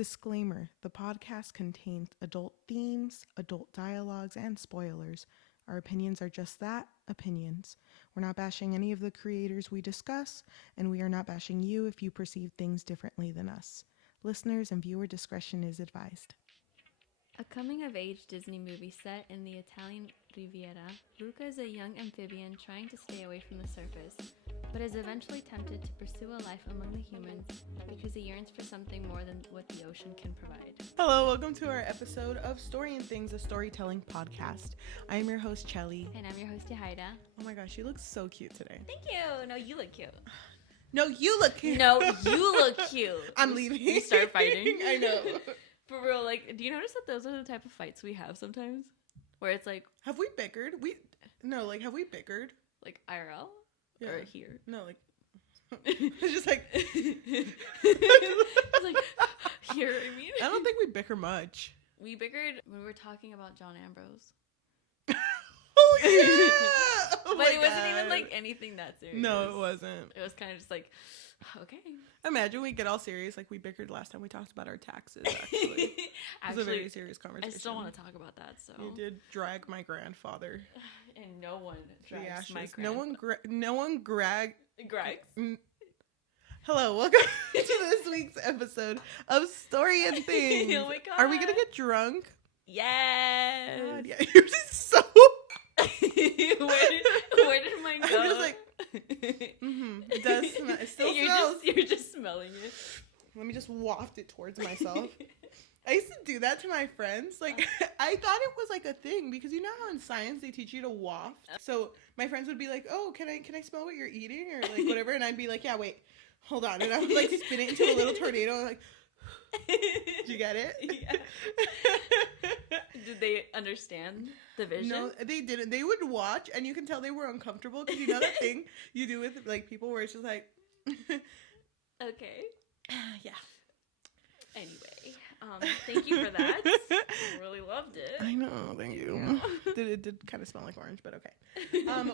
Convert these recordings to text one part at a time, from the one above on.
Disclaimer: the podcast contains adult themes, adult dialogues, and spoilers. Our opinions are just that, opinions. We're not bashing any of the creators we discuss, and we are not bashing you if you perceive things differently than us. Listeners and viewer discretion is advised. A coming-of-age Disney movie set in the Italian Riviera, Luca is a young amphibian trying to stay away from the surface, but is eventually tempted to pursue a life among the humans because he yearns for something more than what the ocean can provide. Hello, welcome to our episode of Story and Things, a storytelling podcast. I am your host, Cheli. And I'm your host, Yajaira. Oh my gosh, she looks so cute today. Thank you. No, you look cute. No, you look cute. No, you look cute. I'm leaving. We start fighting. I know. For real, like, do you notice that those are the type of fights we have sometimes? Where it's like... Have we bickered? Have we bickered? Like, IRL? Yeah. Or here? No, like... It's just like... It's like, here, I mean... I don't think we bicker much. We bickered when we were talking about John Ambrose. Oh, yeah! Oh but it wasn't even, like, anything that serious. No, it wasn't. It was kind of just like, okay. Imagine we get all serious like we bickered last time we talked about our taxes, actually. It was a very serious conversation. I still want to talk about that, so. You did drag my grandfather. And no one drags my grandfather. No one Grags. Hello, welcome to this week's episode of Story and Things. Oh my God. Are we going to get drunk? Yes. God, yeah, you're just so... where did mine go? I'm just like... It does smell. It still smells. You're just smelling it. Let me just waft it towards myself. I used to do that to my friends. Like, I thought it was like a thing because you know how in science they teach you to waft. So my friends would be like, "Oh, can I smell what you're eating or like whatever?" And I'd be like, "Yeah, wait, hold on." And I would like spin it into a little tornado. And like, did you get it? Yeah. Did they understand the vision? No, they didn't. They would watch, and you can tell they were uncomfortable because you know that thing you do with like people where it's just like, okay, yeah. Anyway, thank you for that. I really loved it. I know, thank you. It did kind of smell like orange, but okay.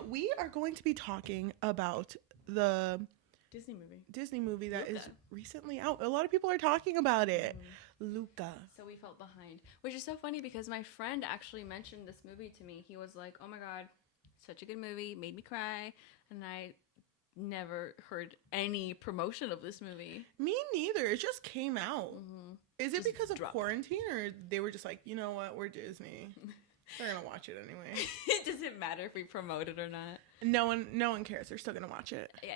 We are going to be talking about the Disney movie that Luca. is recently out. A lot of people are talking about it. Luca. So we felt behind, which is so funny because my friend actually mentioned this movie to me. He was like, "Oh my God, such a good movie, made me cry," and I never heard any promotion of this movie. Me neither. It just came out. Mm-hmm. Is it Just because of dropped. quarantine, or they were just like, you know what, we're Disney, they're gonna watch it anyway? Does it matter if we promote it or not? No one cares. They're still gonna watch it. Yeah.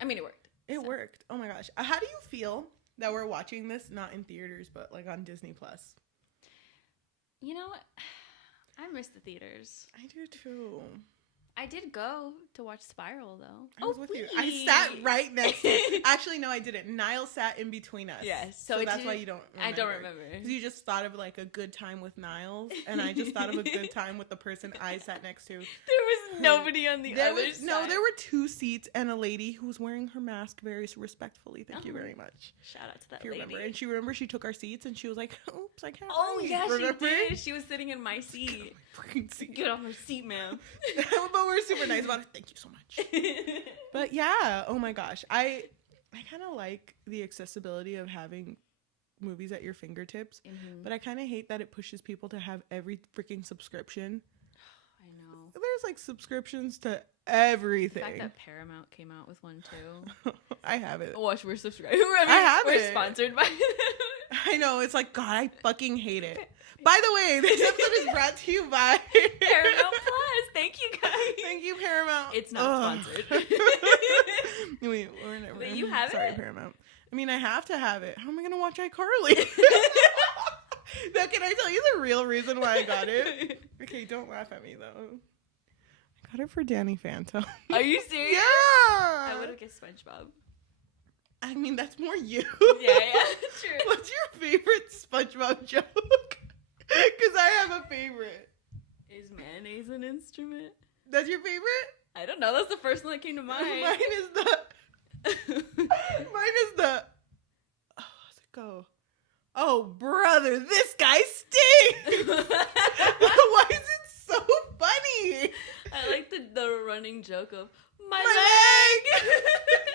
I mean, it worked. It worked. Oh my gosh. How do you feel that we're watching this not in theaters but like on Disney Plus? You know, I miss the theaters. I do too. I did go to watch Spiral, though. I was with you. I sat right next to you. Actually, no, I didn't. Niall sat in between us. Yes. So that's why you don't remember. I don't remember. Because you just thought of like a good time with Niles, and I just thought of a good time with the person I sat next to. There was nobody on the other side. No, there were 2 seats and a lady who was wearing her mask very respectfully. Thank you very much. Shout out to that lady. lady. And she took our seats, and she was like, oops, I can't Oh, wait. yeah, Remember? she did. She was sitting in my seat. Get off my seat, ma'am. But we're super nice about it. Thank you so much. But yeah, oh my gosh. I kind of like the accessibility of having movies at your fingertips, but I kind of hate that it pushes people to have every freaking subscription. I know. There's like subscriptions to everything. The fact that Paramount came out with one too. I have it. Watch, we're subscribed. We're sponsored by them. I know, it's like, God, I fucking hate it. By the way, this episode is brought to you by Paramount Plus. Thank you guys. Thank you, Paramount. It's not sponsored. We're never. But you have Sorry, it? Paramount. I mean, I have to have it. How am I going to watch iCarly? Now, can I tell you the real reason why I got it? Okay, don't laugh at me, though. I got it for Danny Phantom. Are you serious? Yeah! I would have guessed SpongeBob. I mean, that's more you. Yeah, true. What's your favorite SpongeBob joke? Because I have a favorite. Is mayonnaise an instrument? That's your favorite? I don't know. That's the first one that came to mind. Mine is the... Oh, how's it go? Oh, brother, this guy stinks! Why is it so funny? I like the running joke of, my leg!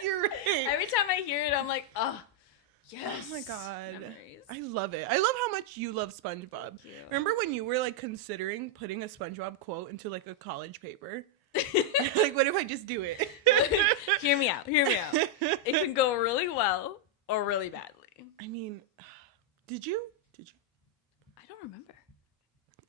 You're right. Every time I hear it, I'm like, oh, yes. Oh my God. Memories. I love it. I love how much you love SpongeBob. Thank you. Remember when you were like considering putting a SpongeBob quote into like a college paper? Like, what if I just do it? Hear me out. It can go really well or really badly. I mean, did you? I don't remember.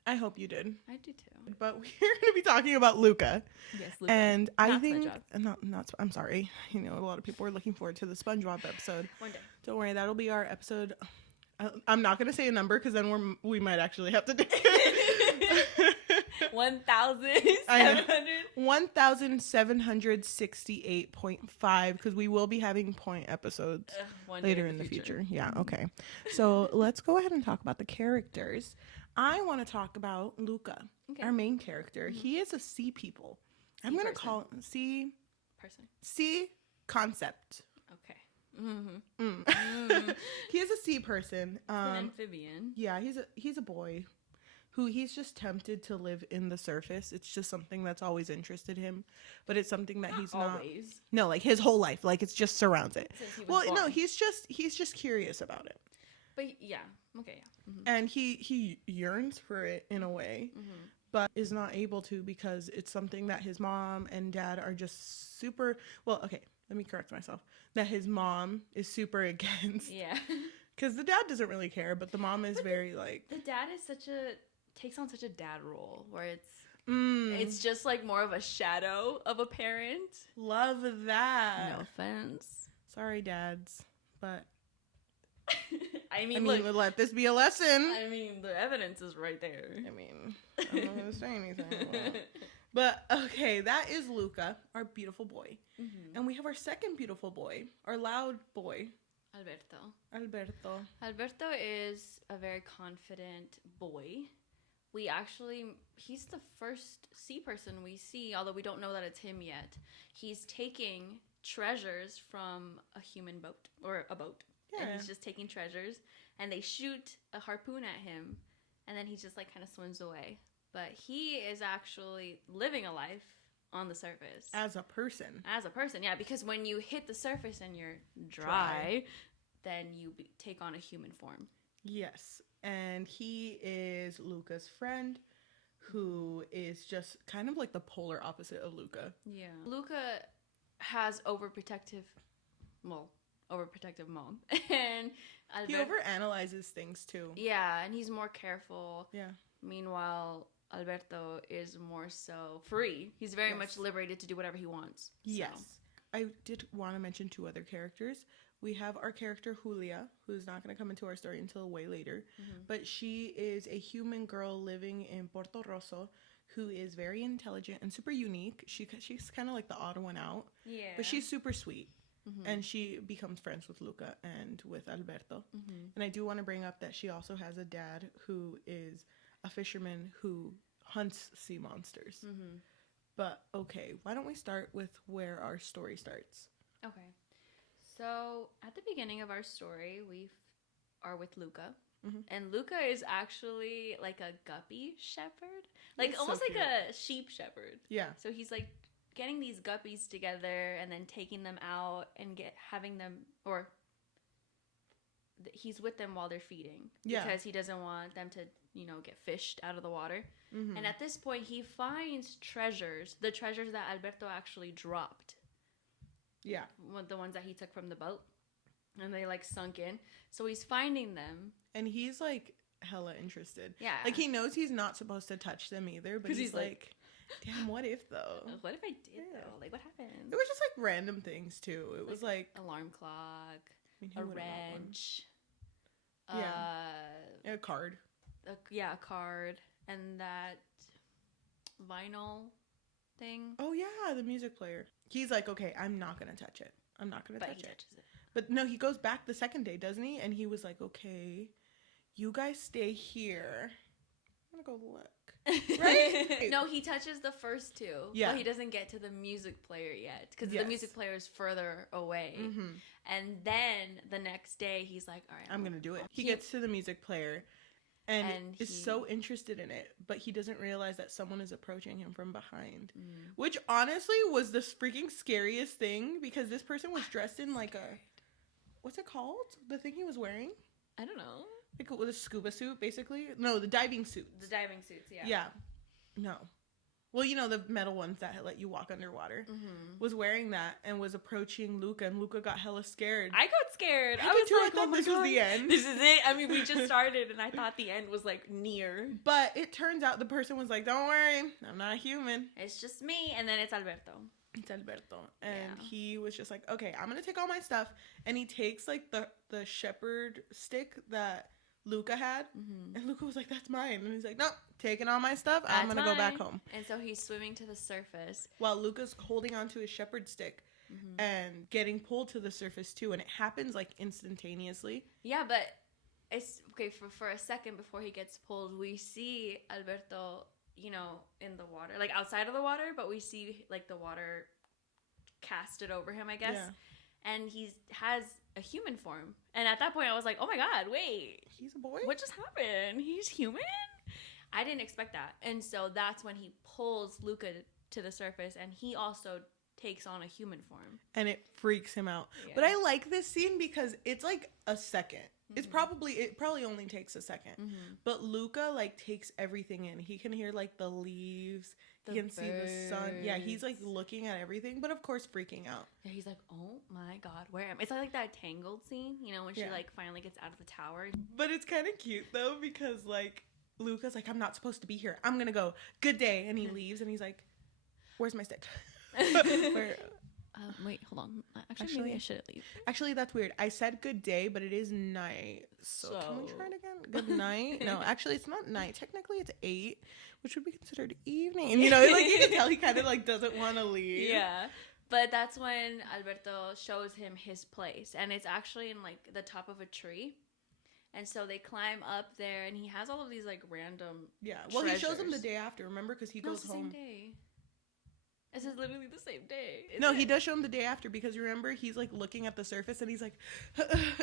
I hope you did. I do too. But we're going to be talking about Luca. Yes, Luca. And I Not think SpongeBob. not I'm sorry. You know, a lot of people are looking forward to the SpongeBob episode. One day. Don't worry, that'll be our episode. I'm not going to say a number because then we might actually have to do it. 1768.5 because we will be having point episodes later in the future. Yeah, okay. So let's go ahead and talk about the characters. I want to talk about Luca, our main character. Mm-hmm. He is a sea people. I'm going to call him sea concept. Okay. Mm-hmm. Mm. He is a sea person. An amphibian. Yeah, he's a boy who he's just tempted to live in the surface. It's just something that's always interested him, but it's something that he's not always. No, like his whole life, like it's just surrounds it. Well, born. no, he's just curious about it. But yeah, okay, yeah. Mm-hmm. And he yearns for it in a way, but is not able to because it's something that his mom and dad are just super. Well, okay, let me correct myself. That his mom is super against. Yeah. Because the dad doesn't really care, but the mom is very like. The dad is takes on such a dad role where it's just like more of a shadow of a parent. Love that. No offense. Sorry, dads, but I mean, look, let this be a lesson. I mean, the evidence is right there. I mean, I'm not gonna say anything. But okay, that is Luca, our beautiful boy, and we have our second beautiful boy, our loud boy, Alberto. Alberto is a very confident boy. He's the first sea person we see, although we don't know that it's him yet. He's taking treasures from a human boat, or a boat. Yeah. And he's just taking treasures, and they shoot a harpoon at him, and then he just like kind of swims away. But he is actually living a life on the surface. As a person, yeah, because when you hit the surface and you're dry. Then you take on a human form. Yes. And he is Luca's friend, who is just kind of like the polar opposite of Luca. Yeah. Luca has overprotective mom. And he overanalyzes things too. Yeah, and he's more careful. Yeah. Meanwhile, Alberto is more so free. He's very much liberated to do whatever he wants. Yes. So. I did want to mention two other characters. We have our character Julia, who's not going to come into our story until way later. But she is a human girl living in Porto Rosso who is very intelligent and super unique. She's kind of like the odd one out. Yeah. But she's super sweet. And she becomes friends with Luca and with Alberto. And I do want to bring up that she also has a dad who is a fisherman who hunts sea monsters. But okay, why don't we start with where our story starts? Okay. So, at the beginning of our story, we are with Luca. And Luca is actually like a guppy shepherd. Like, almost like a sheep shepherd. Yeah. So, he's like getting these guppies together and then taking them out and having them, or he's with them while they're feeding. Yeah. Because he doesn't want them to, get fished out of the water. And at this point, he finds the treasures that Alberto actually dropped. Yeah. The ones that he took from the boat. And they, like, sunk in. So he's finding them. And he's, like, hella interested. Yeah. Like, he knows he's not supposed to touch them either. But he's like, damn, what if, though? What if I did, though? Like, what happened? It was just, like, random things, too. It was, like... alarm clock. A wrench. A card. A card. And that vinyl thing. Oh, yeah, the music player. He's like, okay, I'm not going to touch it. I'm not going to touch it. But no, he goes back the second day, doesn't he? And he was like, okay, you guys stay here. I'm going to go look. Right? No, he touches the first two. Yeah. But he doesn't get to the music player yet. Because the music player is further away. And then the next day, he's like, all right, I'm going to do it. He gets to the music player. And is so interested in it, but he doesn't realize that someone is approaching him from behind. Which honestly was the freaking scariest thing because this person was dressed in like a... What's it called? The thing he was wearing? I don't know. like with a scuba suit, basically. No, the diving suits. The diving suits, yeah. Yeah. No. Well, you know, the metal ones that let you walk underwater. Was wearing that and was approaching Luca, and Luca got hella scared. I got scared. I was too. I thought this was the end. This is it. I mean, we just started, and I thought the end was, like, near. But it turns out the person was like, don't worry, I'm not human. It's just me, and then it's Alberto. It's Alberto. And he was just like, okay, I'm going to take all my stuff. And he takes, like, the shepherd stick that Luca had, and Luca was like, that's mine. And he's like, nope, taking all my stuff, I'm gonna go back home. And so he's swimming to the surface while Luca's holding onto his shepherd stick and getting pulled to the surface too, and it happens like instantaneously. Yeah, but it's okay. For a second before he gets pulled, we see Alberto, you know, in the water, like outside of the water, but we see like the water casted over him, I guess. And he has a human form. And at that point, I was like, oh my God, wait. He's a boy? What just happened? He's human? I didn't expect that. And so that's when he pulls Luca to the surface, and he also takes on a human form. And it freaks him out. Yeah. But I like this scene because it's like a second. It probably only takes a second. But Luca like takes everything in. He can hear like the leaves. He can see the sun. Yeah, he's like looking at everything, but of course freaking out. Yeah, he's like, oh my God, where am I? It's like that Tangled scene, you know, when she like finally gets out of the tower. But it's kind of cute though, because like Luca's like, I'm not supposed to be here. I'm gonna go. Good day. And he leaves, and he's like, where's my stick? Wait, hold on. Actually, maybe I shouldn't leave. Actually, that's weird. I said good day, but it is night. So can we try it again? Good night? No, actually, it's not night. Technically, it's 8, which would be considered evening. And, you know, like you can tell he kind of, like, doesn't want to leave. Yeah. But that's when Alberto shows him his place. And it's actually in, like, the top of a tree. And so they climb up there, and he has all of these, like, random Well, treasures. he shows him the day after, remember? Because he goes home. It's the same day. This is literally the same day. No, he does show him the day after, because remember, he's like looking at the surface and he's like,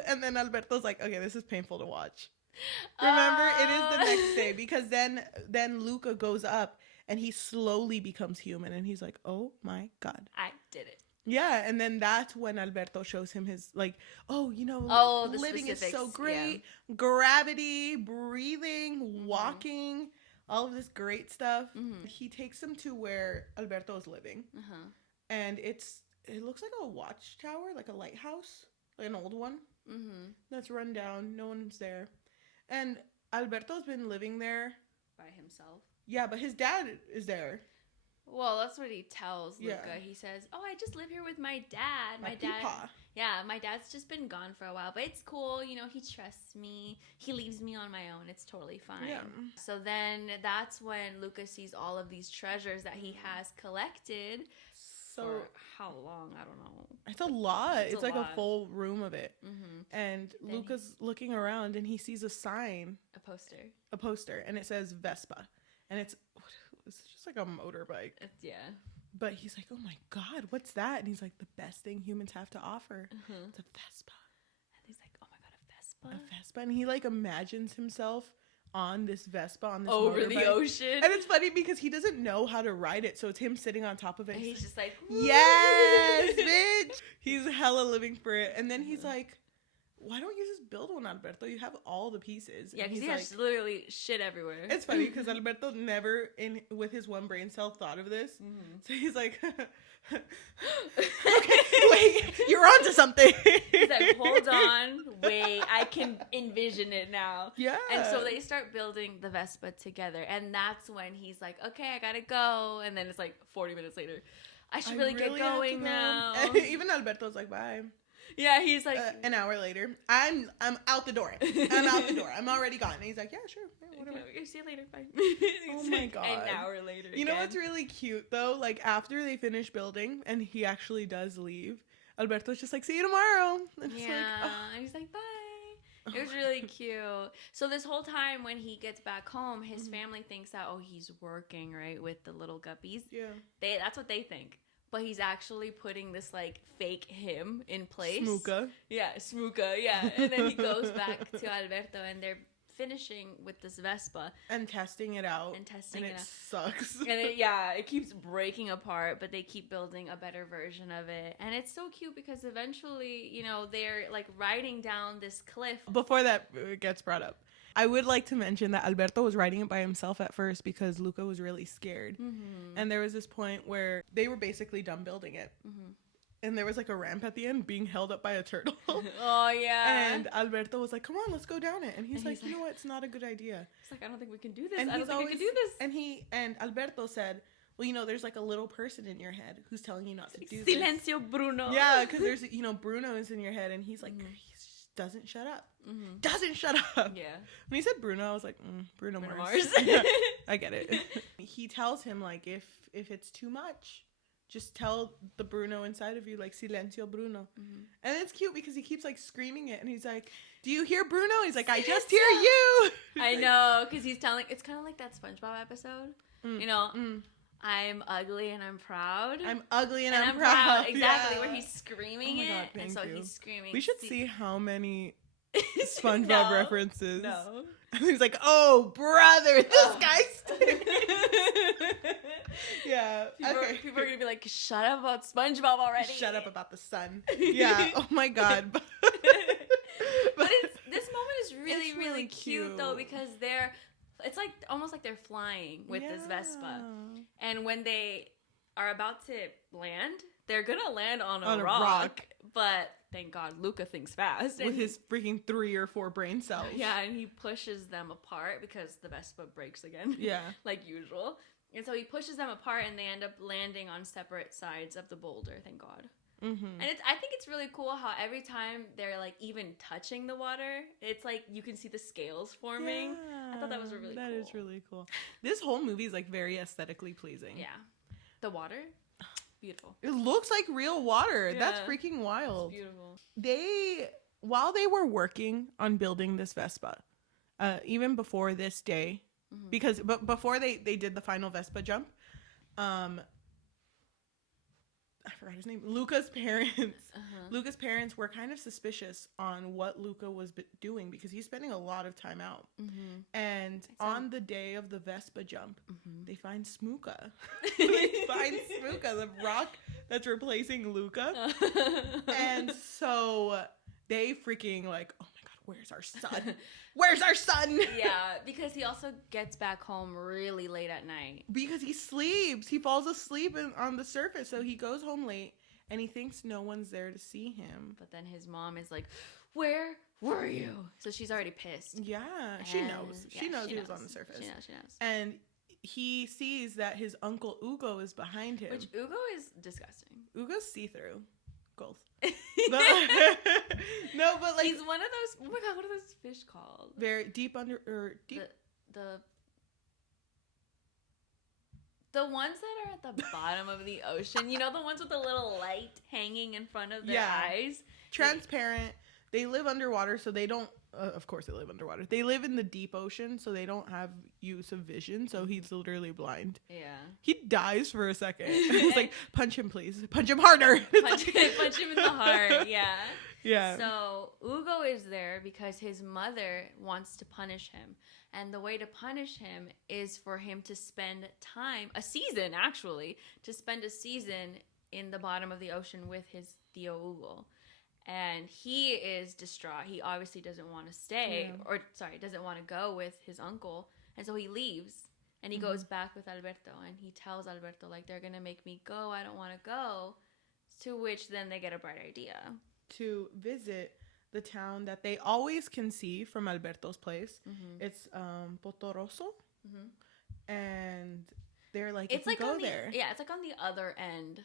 and then Alberto's like, okay, this is painful to watch. Remember, it is the next day, because then Luca goes up and he slowly becomes human, and he's like, oh my God. I did it. Yeah, and then that's when Alberto shows him his, like, oh, you know, living is so great. Yeah. Gravity, breathing, walking. All of this great stuff. He takes him to where Alberto is living. And it looks like a watchtower, like a lighthouse, like an old one. That's run down. No one's there. And Alberto's been living there. By himself. Yeah, but his dad is there. Well, that's what he tells Luca. Yeah. He says, oh, I just live here with my dad. My dad. Peepaw. Yeah, my dad's just been gone for a while, but it's cool. You know, he trusts me. He leaves me on my own. It's totally fine. Yeah. So then that's when Luca sees all of these treasures that he has collected. For how long? I don't know. It's a lot. It's like a full room of it. And then Luca's looking around, and he sees a sign. A poster. And it says Vespa. And it's just like a motorbike. But he's like, oh my God, what's that? And he's like, the best thing humans have to offer. It's a Vespa. And he's like, oh my God, a Vespa? A Vespa. And he like imagines himself on this Vespa, on this over motorbike. The ocean. And it's funny because he doesn't know how to ride it. So it's him sitting on top of it. And he's just like, yes, bitch. He's hella living for it. And then he's like, why don't you just build one, Alberto? You have all the pieces. Yeah, because he has literally shit everywhere. It's funny because Alberto never, with his one brain cell, thought of this. So he's like, okay, wait, you're onto something. He's like, hold on, wait, I can envision it now. Yeah. And so they start building the Vespa together. And that's when he's like, okay, I gotta go. And then it's like 40 minutes later, I should really get going now. Even Alberto's like, bye. Yeah, he's like an hour later, I'm out the door. I'm out the door. I'm already gone. And he's like, yeah, sure, yeah, whatever. Okay, see you later. Bye. Oh my God. An hour later. You know what's really cute though? Like after they finish building and he actually does leave, Alberto's just like, see you tomorrow. And yeah, like, oh. And he's like, bye. It was really cute. So this whole time when he gets back home, his family thinks that, oh, he's working, right, with the little guppies. Yeah. That's what they think. But he's actually putting this, like, fake him in place. Smooka. Yeah, Smooka, yeah. And then he goes back to Alberto, and they're finishing with this Vespa and testing it out. and testing it out. Sucks. And it keeps breaking apart, but they keep building a better version of it. And it's so cute because eventually, you know, they're like riding down this cliff. Before that gets brought up, I would like to mention that Alberto was riding it by himself at first because Luca was really scared. Mm-hmm. And there was this point where they were basically done building it. Mm-hmm. And there was like a ramp at the end being held up by a turtle. Oh, yeah. And Alberto was like, come on, let's go down it. And he's like, you know what? It's not a good idea. It's like, I don't think we can do this. And I don't think we can do this. And Alberto said, well, you know, there's like a little person in your head who's telling you not to do Silencio, Bruno. this. Yeah, because there's, you know, Bruno is in your head and he's like, he doesn't shut up. Mm-hmm. Doesn't shut up. Yeah. When he said Bruno, I was like, Bruno Bruno Mars. Mars. Yeah, I get it. He tells him, like, if it's too much, just tell the Bruno inside of you, like, silencio, Bruno. Mm-hmm. And it's cute because he keeps, like, screaming it. And he's like, do you hear Bruno? He's like, I just hear you. I know, because he's telling, it's kind of like that SpongeBob episode. You know, I'm ugly and I'm proud. I'm ugly and I'm proud. Exactly, Yeah. where he's screaming God, it. And so he's screaming. We should see how many SpongeBob references. No. And he's like, oh, brother, this guy's... Yeah. People are going to be like, shut up about SpongeBob already. Shut up about the sun. Yeah. Oh, my God. But this moment is really, really cute, though, because it's like almost like they're flying with this Vespa. And when they are about to land, they're going to land on a rock. But thank God, Luca thinks fast. With his freaking 3 or 4 brain cells. Yeah, and he pushes them apart because the Vespa breaks again. Yeah. Like usual. And so he pushes them apart and they end up landing on separate sides of the boulder, thank God. Mm-hmm. And I think it's really cool how every time they're like even touching the water, it's like you can see the scales forming. Yeah, I thought that was really cool. That is really cool. This whole movie is like very aesthetically pleasing. Yeah. The water, beautiful. It looks like real water. Yeah. That's freaking wild. It's beautiful. While they were working on building this Vespa, even before this day, but before they did the final Vespa jump, I forgot his name. Luca's parents were kind of suspicious on what Luca was doing because he's spending a lot of time out. Mm-hmm. And on the day of the Vespa jump, they find Smooka. The rock that's replacing Luca. And so they freaking like, oh my God, where's our son? Where's our son? Yeah, because he also gets back home really late at night. Because he sleeps. He falls asleep on the surface. So he goes home late and he thinks no one's there to see him. But then his mom is like, where were you? So she's already pissed. Yeah, she knows. She knows he was on the surface. She knows. And he sees that his uncle Ugo is behind him. Which Ugo is disgusting. Ugo's see-through. Goals. No, but like he's one of those. Oh my God, what are those fish called? Very deep under or deep. The ones that are at the bottom of the ocean. You know, the ones with the little light hanging in front of their eyes. Transparent. They live underwater, so they don't. Of course, they live underwater. They live in the deep ocean, so they don't have use of vision. So he's literally blind. Yeah. He dies for a second. It's like, punch him, please. Punch him harder. Punch him in the heart. Yeah. Yeah. So Ugo is there because his mother wants to punish him. And the way to punish him is for him to spend a season in the bottom of the ocean with his Tío Ugo. And he is distraught. He obviously doesn't want to stay, doesn't want to go with his uncle. And so he leaves and he goes back with Alberto and he tells Alberto, like, they're going to make me go. I don't want to go. To which then they get a bright idea. To visit the town that they always can see from Alberto's place. Mm-hmm. It's Potoroso. Mm-hmm. And they're like, it's like go there. Yeah, it's like on the other end.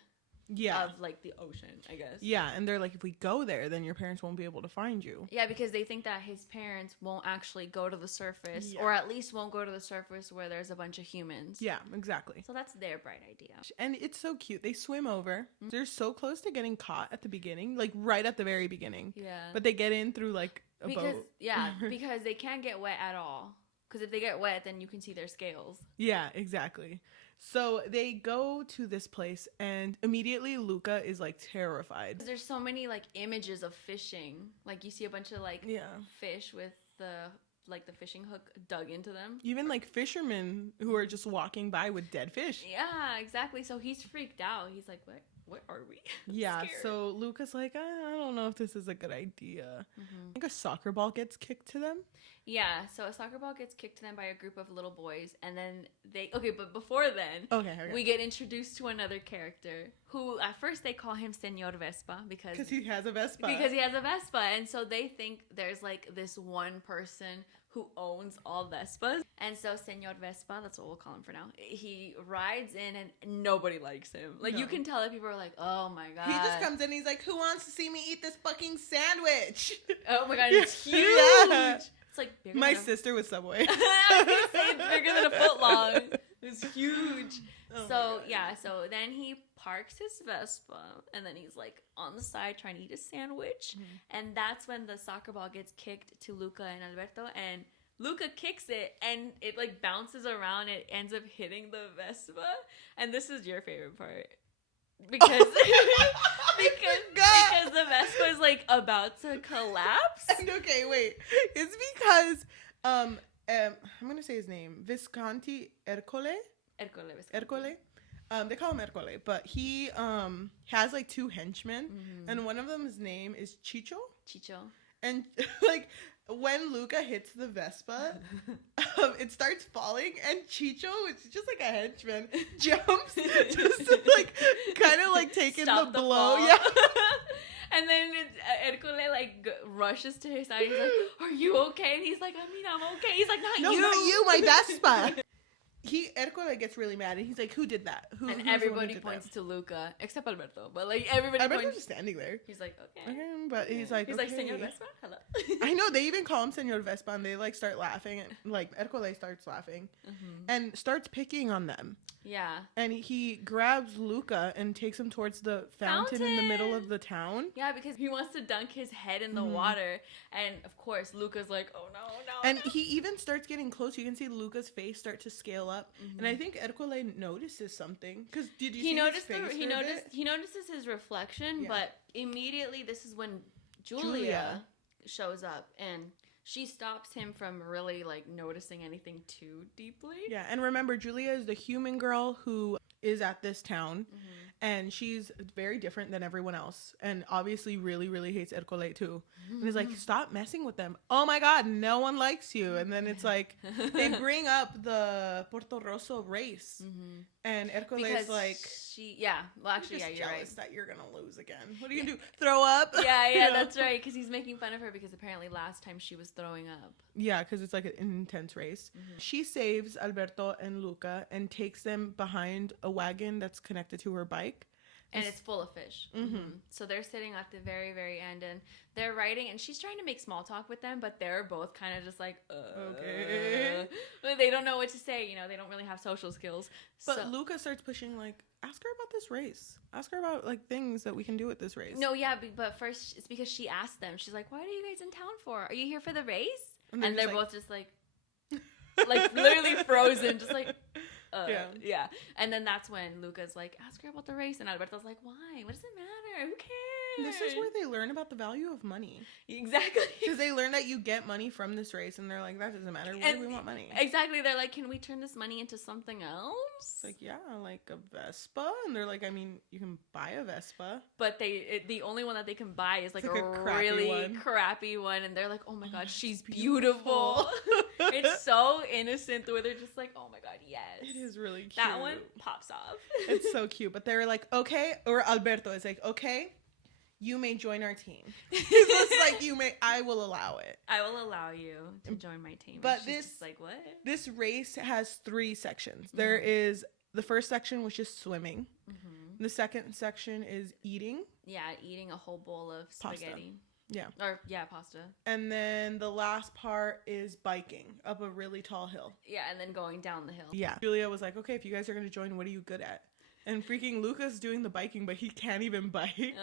Yeah. Of like the ocean, I guess. Yeah, and they're like, if we go there, then your parents won't be able to find you. Yeah, because they think that his parents won't actually go to the surface, or at least won't go to the surface where there's a bunch of humans. Yeah, exactly. So that's their bright idea. And it's so cute. They swim over. Mm-hmm. They're so close to getting caught at the beginning, like right at the very beginning. Yeah. But they get in through like a boat. Yeah, because they can't get wet at all. Because if they get wet, then you can see their scales. Yeah, exactly. So they go to this place and immediately Luca is like terrified. There's so many like images of fishing. Like you see a bunch of like fish with the like the fishing hook dug into them. Even like fishermen who are just walking by with dead fish. Yeah, exactly. So he's freaked out. He's like, what are we? Yeah, scared. so Luca's like, I don't know if this is a good idea. I think a soccer ball gets kicked to them. Yeah, so a soccer ball gets kicked to them by a group of little boys, and then but before then, we get introduced to another character who at first they call him Señor Vespa because he has a Vespa. Because he has a Vespa, and so they think there's like this one person who owns all Vespas, and so Señor Vespa, that's what we'll call him for now, he rides in and nobody likes him. Like, you can tell that people are like, oh my god. He just comes in, he's like, who wants to see me eat this fucking sandwich? Oh my god, it's huge. Yeah. It's like bigger my sister with Subway. I was gonna say it's bigger than a foot long. It's huge. Oh so then he parks his Vespa, and then he's like on the side trying to eat a sandwich, and that's when the soccer ball gets kicked to Luca and Alberto, and Luca kicks it, and it like bounces around, and it ends up hitting the Vespa, and this is your favorite part. Because because the Vespa is like about to collapse. And okay, wait. It's because I'm gonna say his name, Visconti Ercole. Ercole. They call him Ercole, but he has like two henchmen, and one of them's name is Chicho. And like when Luca hits the Vespa, it starts falling, and Chicho, it's just like a henchman, jumps just to like kind of like take in the blow. Fall. Yeah. And then Ercole like rushes to his side. He's like, "Are you okay?" And he's like, "I mean, I'm okay." He's like, "Not you, not you, my Vespa." Ercole gets really mad, and he's like, "Who did that?" And everybody points to Luca, except Alberto. But like everybody points. Just standing there. He's like, "Okay." But he's like, like, "Señor Vespa, hello." I know, they even call him Señor Vespa, and they like start laughing, and like Ercole starts laughing, and starts picking on them. Yeah. And he grabs Luca and takes him towards the fountain in the middle of the town. Yeah, because he wants to dunk his head in the water. And of course, Luca's like, oh no. And he even starts getting close. You can see Luca's face start to scale up. And I think Ercole notices something. Because did you see his face? He notices his reflection, but immediately this is when Julia shows up, and she stops him from really like noticing anything too deeply. Yeah, and remember, Julia is the human girl who is at this town, and she's very different than everyone else, and obviously really, really hates Ercole too. And is like, stop messing with them. Oh my god, no one likes you. And then it's like, they bring up the Porto Rosso race, and Ercole is like, you're right. That you're gonna lose again. What are you gonna do? Throw up? Yeah, that's right. Because he's making fun of her because apparently last time she was throwing up. Yeah, because it's like an intense race. She saves Alberto and Luca and takes them behind a wagon that's connected to her bike. And it's full of fish. So they're sitting at the very, very end, and they're riding, and she's trying to make small talk with them, but they're both kind of just like, okay. They don't know what to say, you know, they don't really have social skills. But Luca starts pushing, like, ask her about this race. Ask her about, like, things that we can do with this race. No, yeah, but first, it's because she asked them. She's like, what are you guys in town for? Are you here for the race? And they're both just like literally frozen, just like... yeah. And then that's when Luca's like, ask her about the race, and Alberto's like, why? What does it matter? Who cares? This is where they learn about the value of money. Exactly. Because they learn that you get money from this race, and they're like, that doesn't matter. Why do we want money? Exactly. They're like, can we turn this money into something else? It's like, yeah, like a Vespa. And they're like, I mean, you can buy a Vespa. But the only one that they can buy is like a really crappy one. And they're like, oh my god, she's beautiful. It's so innocent the way they're just like, oh my god, yes. It is really cute. That one pops off. It's so cute. But they're like, okay. Or Alberto is like, okay, you may join our team. It's like, I will allow it. I will allow you to join my team. But she's just like, what? This race has 3 sections. There is the first section, which is swimming. The second section is eating. Yeah, eating a whole bowl of spaghetti. Pasta. And then the last part is biking up a really tall hill. Yeah, and then going down the hill. Yeah. Julia was like, okay, if you guys are going to join, what are you good at? And freaking Luca's doing the biking, but he can't even bike.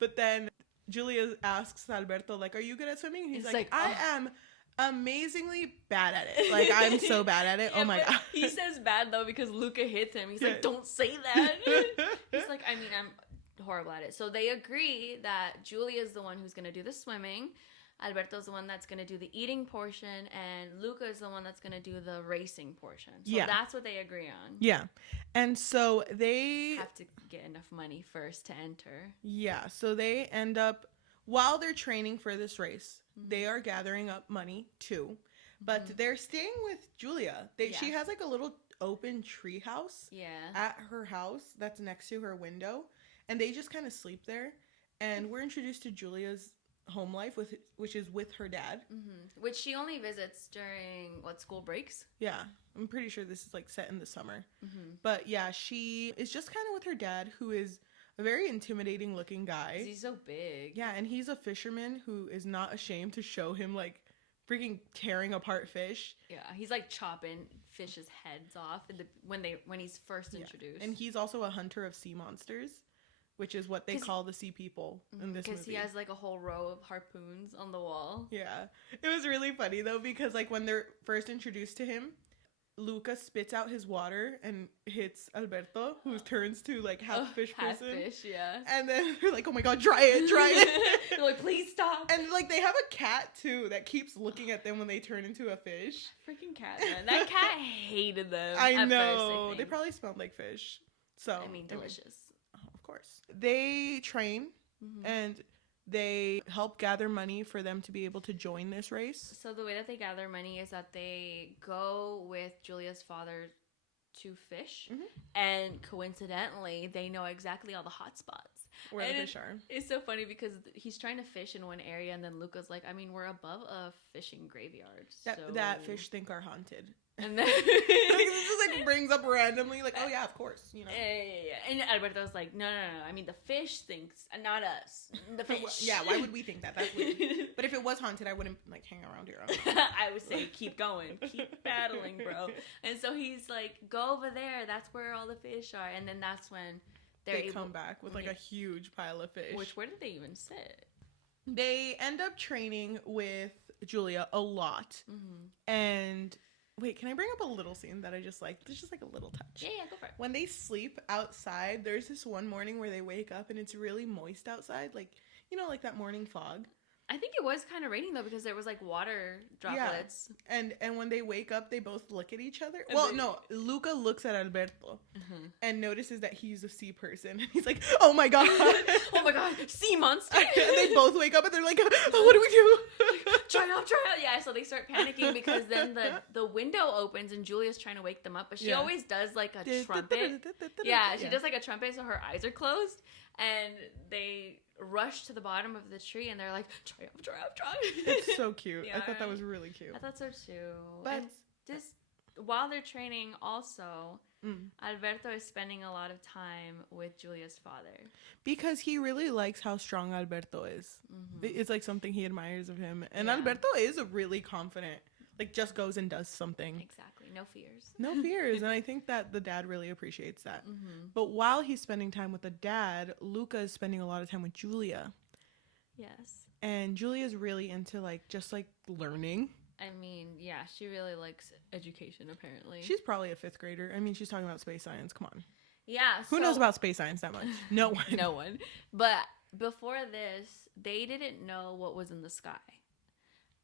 But then Julia asks Alberto, like, are you good at swimming? And he's like, I am amazingly bad at it. Like, I'm so bad at it. Oh my god. He says bad, though, because Luca hits him. He's like, don't say that. He's like, I mean, I'm horrible at it. So they agree that Julia is the one who's going to do the swimming. Alberto's the one that's going to do the eating portion, and Luca is the one that's going to do the racing portion. So that's what they agree on. Yeah. And so they have to get enough money first to enter. Yeah. So they end up, while they're training for this race, they are gathering up money too. But they're staying with Julia. She has like a little open tree house at her house that's next to her window. And they just kind of sleep there. And we're introduced to Julia's home life, which is with her dad. Which she only visits during, school breaks? Yeah. I'm pretty sure this is like set in the summer. But yeah, she is just kind of with her dad, who is a very intimidating looking guy. He's so big. Yeah, and he's a fisherman who is not ashamed to show him like freaking tearing apart fish. Yeah, he's like chopping fish's heads off when he's first introduced. And he's also a hunter of sea monsters, which is what they call the sea people in this movie. Because he has like a whole row of harpoons on the wall. Yeah. It was really funny though, because like when they're first introduced to him, Luca spits out his water and hits Alberto, who turns to like half fish person. Half fish, yeah. And then they're like, oh my god, dry it. They're like, please stop. And like they have a cat too that keeps looking at them when they turn into a fish. Freaking cat, man. That cat hated them. I know. First, I they probably smelled like fish. So I mean, delicious. Of course. They train and they help gather money for them to be able to join this race. So the way that they gather money is that they go with Julia's father to fish, and coincidentally, they know exactly all the hot spots where the fish are. It's so funny because he's trying to fish in one area, and then Luca's like, I mean, we're above a fishing graveyard. That fish think are haunted. And then like, this just like brings up randomly, like, oh yeah, of course, you know. Yeah. And Alberto's like, no. I mean, the fish thinks, not us. The fish. Yeah, why would we think that? That's weird. But if it was haunted, I wouldn't like hang around here. I would say keep going, keep battling, bro. And so he's like, go over there. That's where all the fish are. And then that's when they come back with like a huge pile of fish. Where did they even sit? They end up training with Julia a lot, and. Wait, can I bring up a little scene that I just like? There's just like a little touch. Yeah, go for it. When they sleep outside, there's this one morning where they wake up and it's really moist outside. Like, you know, like that morning fog. I think it was kind of raining though because there was like water droplets. Yeah. And when they wake up, they both look at each other. Well, no, Luca looks at Alberto and notices that he's a sea person. And he's like, oh my god. Oh my god, sea monster. And they both wake up and they're like, oh, what do we do? Try out. Yeah, so they start panicking because then the window opens and Julia's trying to wake them up. But she always does like a trumpet. Yeah, she does like a trumpet so her eyes are closed. And they rush to the bottom of the tree and they're like, try up. It's so cute. I thought that was really cute. I thought so too. But and just while they're training also, Alberto is spending a lot of time with Julia's father. Because he really likes how strong Alberto is. It's like something he admires of him. And Alberto is a really confident, like just goes and does something. Exactly. No fears. No fears. And I think that the dad really appreciates that. But while he's spending time with the dad, Luca is spending a lot of time with Julia. Yes. And Julia's really into like just like learning. I mean, yeah, she really likes education apparently. She's probably a 5th grader. I mean, she's talking about space science. Come on. Yeah. Who knows about space science that much? No one. No one. But before this, they didn't know what was in the sky.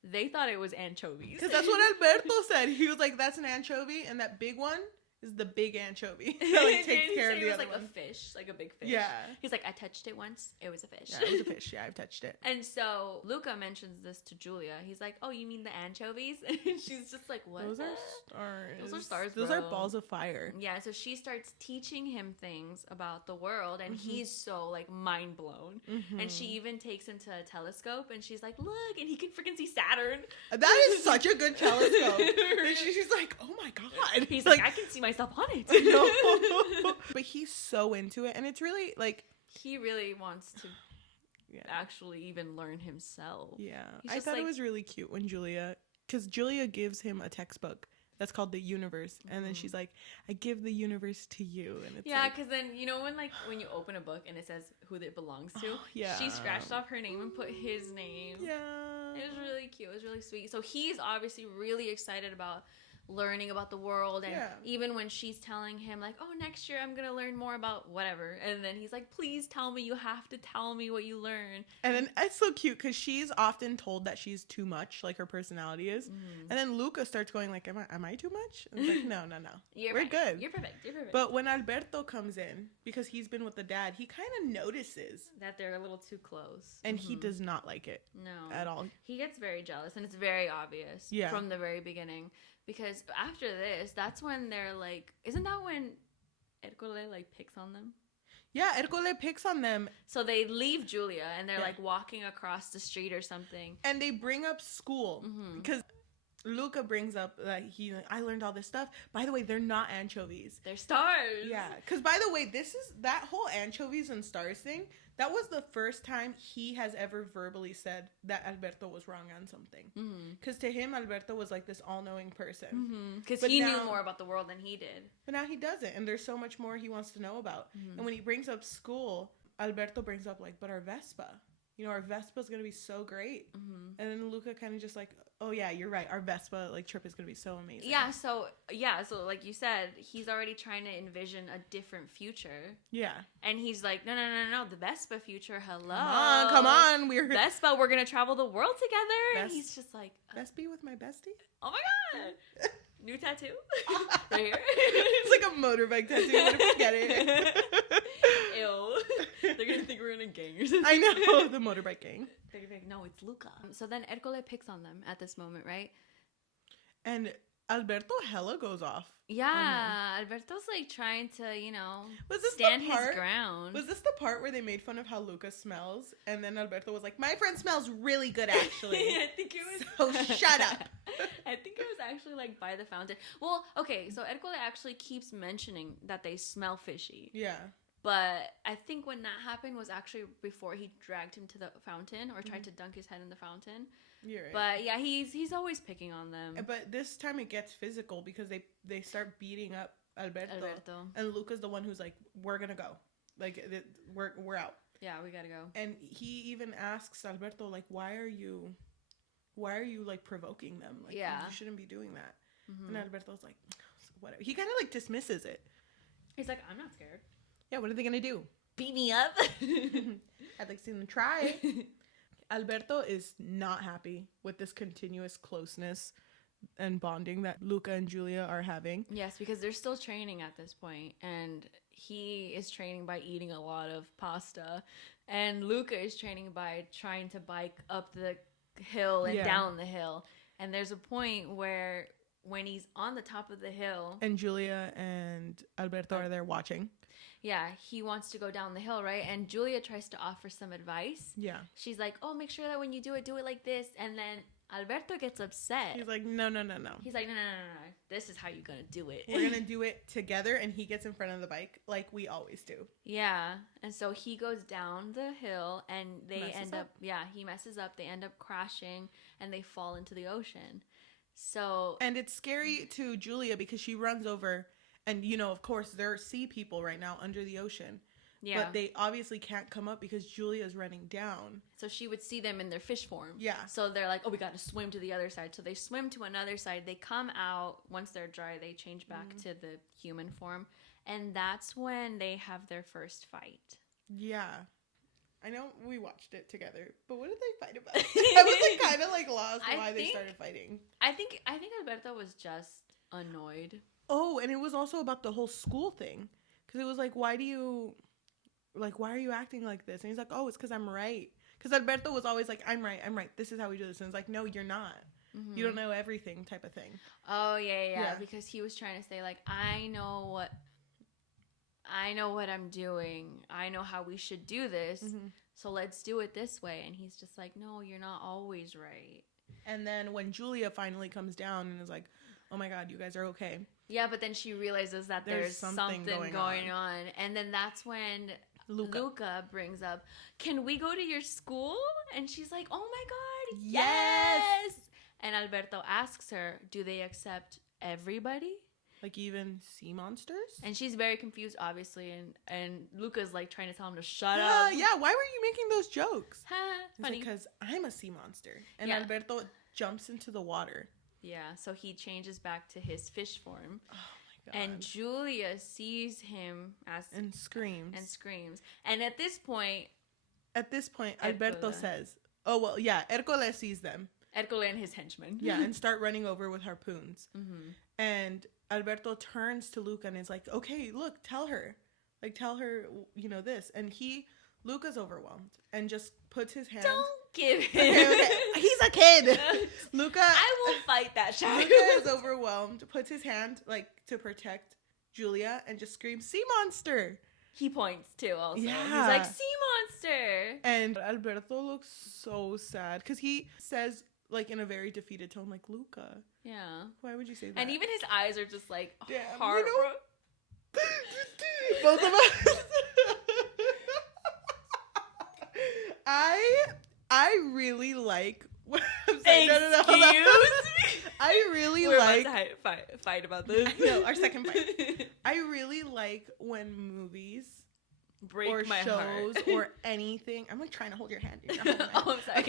They thought it was anchovies. Because that's what Alberto said. He was like, that's an anchovy, and that big one is the big anchovy. That like, takes care of the other one. It was like a fish, like a big fish. Yeah. He's like, I touched it once. It was a fish. Yeah, it was a fish. Yeah, I've touched it. And so Luca mentions this to Julia. He's like, oh, you mean the anchovies? And she's just like, what? Those are stars. Those are stars, Those bro. are balls of fire. Yeah, so she starts teaching him things about the world, and he's so, like, mind blown. And she even takes him to a telescope, and she's like, look, and he can freaking see Saturn. That is such a good telescope. And she's like, oh my god. He's like, I can see myself on it. No. But he's so into it, and it's really like he really wants to actually even learn himself. Yeah, I thought it was really cute when Julia gives him a textbook that's called The Universe, and then she's like, I give the universe to you. And it's because then you know when you open a book and it says who it belongs to, she scratched off her name and put his name. Yeah, it was really cute. It was really sweet. So he's obviously really excited about learning about the world. And Yeah. even when she's telling him, like, oh, next year I'm going to learn more about whatever. And then he's like, please tell me. You have to tell me what you learn. And then it's so cute because she's often told that she's too much, like her personality is. Mm-hmm. And then Luca starts going like, am I too much? And it's like, no. We're We're good. You're perfect. You're perfect. But when Alberto comes in, because he's been with the dad, he kind of notices. That they're a little too close. And he does not like it. No. At all. He gets very jealous, and it's very obvious from the very beginning. Because after this, that's when they're like, isn't that when Ercole like picks on them? Yeah, Ercole picks on them. So they leave Julia, and they're like walking across the street or something. And they bring up school. Because Luca brings up that I learned all this stuff. By the way, they're not anchovies. They're stars. Yeah. Because by the way, that whole anchovies and stars thing, that was the first time he has ever verbally said that Alberto was wrong on something. Because to him, Alberto was like this all-knowing person. Because he knew more about the world than he did. But now he doesn't. And there's so much more he wants to know about. And when he brings up school, Alberto brings up like, but our Vespa. Our Vespa's going to be so great. And then Luca kind of just like, oh yeah, you're right. Our Vespa like trip is going to be so amazing. So like you said, he's already trying to envision a different future. Yeah. And he's like, no, the Vespa future, hello. Come on. We're Vespa, we're going to travel the world together. And he's just like... Vespa with my bestie? Oh my God. New tattoo. Right here. It's like a motorbike tattoo. What if we get it? Ew. They're going to think we're in a gang or something. I know. The motorbike gang. They're going to be like, no, it's Luca. So then Ercole picks on them at this moment, right? And Alberto hella goes off. Yeah, Alberto's like trying to, stand his ground. Was this the part where they made fun of how Luca smells? And then Alberto was like, my friend smells really good, actually. I think it was... So shut up. I think it was actually like by the fountain. Well, okay, so Ercole actually keeps mentioning that they smell fishy. Yeah. But I think when that happened was actually before he dragged him to the fountain or tried to dunk his head in the fountain. You're right. But yeah, he's always picking on them. But this time it gets physical because they start beating up Alberto. And Luca's the one who's like, we're going to go. Like, we're out. Yeah, we got to go. And he even asks Alberto, like, why are you like provoking them? Like, you shouldn't be doing that. And Alberto's like, whatever. He kind of like dismisses it. He's like, I'm not scared. Yeah, what are they going to do? Beat me up? I'd like to see them try. Alberto is not happy with this continuous closeness and bonding that Luca and Julia are having. Yes, because they're still training at this point, and he is training by eating a lot of pasta, and Luca is training by trying to bike up the hill and down the hill. And there's a point where when he's on the top of the hill... And Julia and Alberto are there watching. Yeah, he wants to go down the hill, right? And Julia tries to offer some advice. Yeah. She's like, oh, make sure that when you do it like this. And then Alberto gets upset. He's like, no. He's like, no. This is how you're going to do it. We're going to do it together. And he gets in front of the bike like we always do. Yeah. And so he goes down the hill and they end up, he messes up. They end up crashing and they fall into the ocean. So. And it's scary to Julia because she runs over. And, of course, there are sea people right now under the ocean. Yeah. But they obviously can't come up because Julia's running down. So she would see them in their fish form. Yeah. So they're like, oh, we got to swim to the other side. So they swim to another side. They come out. Once they're dry, they change back to the human form. And that's when they have their first fight. Yeah. I know we watched it together, but what did they fight about? I was kind of lost why they started fighting. I think Alberto was just annoyed. Oh, and it was also about the whole school thing. Because it was like, why are you acting like this? And he's like, oh, it's because I'm right. Because Alberto was always like, I'm right. This is how we do this. And it's like, no, you're not. You don't know everything type of thing. Oh, yeah. Because he was trying to say, like, I know what I'm doing. I know how we should do this. So let's do it this way. And he's just like, no, you're not always right. And then when Julia finally comes down and is like, oh my God, you guys are okay. Yeah, but then she realizes that there's something going on. And then that's when Luca brings up, can we go to your school? And she's like, oh my God, yes! And Alberto asks her, do they accept everybody? Like even sea monsters? And she's very confused, obviously. And Luca's like trying to tell him to shut up. Yeah, why were you making those jokes? Funny. Because I'm a sea monster. And Alberto jumps into the water. Yeah, so he changes back to his fish form. Oh my god. And Julia sees him and screams. And at this point, Alberto says, oh, well, yeah, Hercule sees them. Hercule and his henchmen. Yeah, and start running over with harpoons. Mm-hmm. And Alberto turns to Luca and is like, okay, look, tell her, you know, this. And Luca's overwhelmed and just puts his hand. Don't give him. Okay. He's a kid. Luca. I will fight that child. Luca is overwhelmed, puts his hand, like, to protect Julia and just screams, sea monster. He points too also. Yeah. He's like, sea monster. And Alberto looks so sad because he says, like, in a very defeated tone, like, Luca. Yeah. Why would you say that? And even his eyes are just like heartbroken. You know? Both of us. I really like. I'm sorry, Excuse me. I really We're like. about to fight about this. No, our second fight. I really like when movies break or my shows heart. or anything. I'm like trying to hold your hand. You're not holding Oh, I'm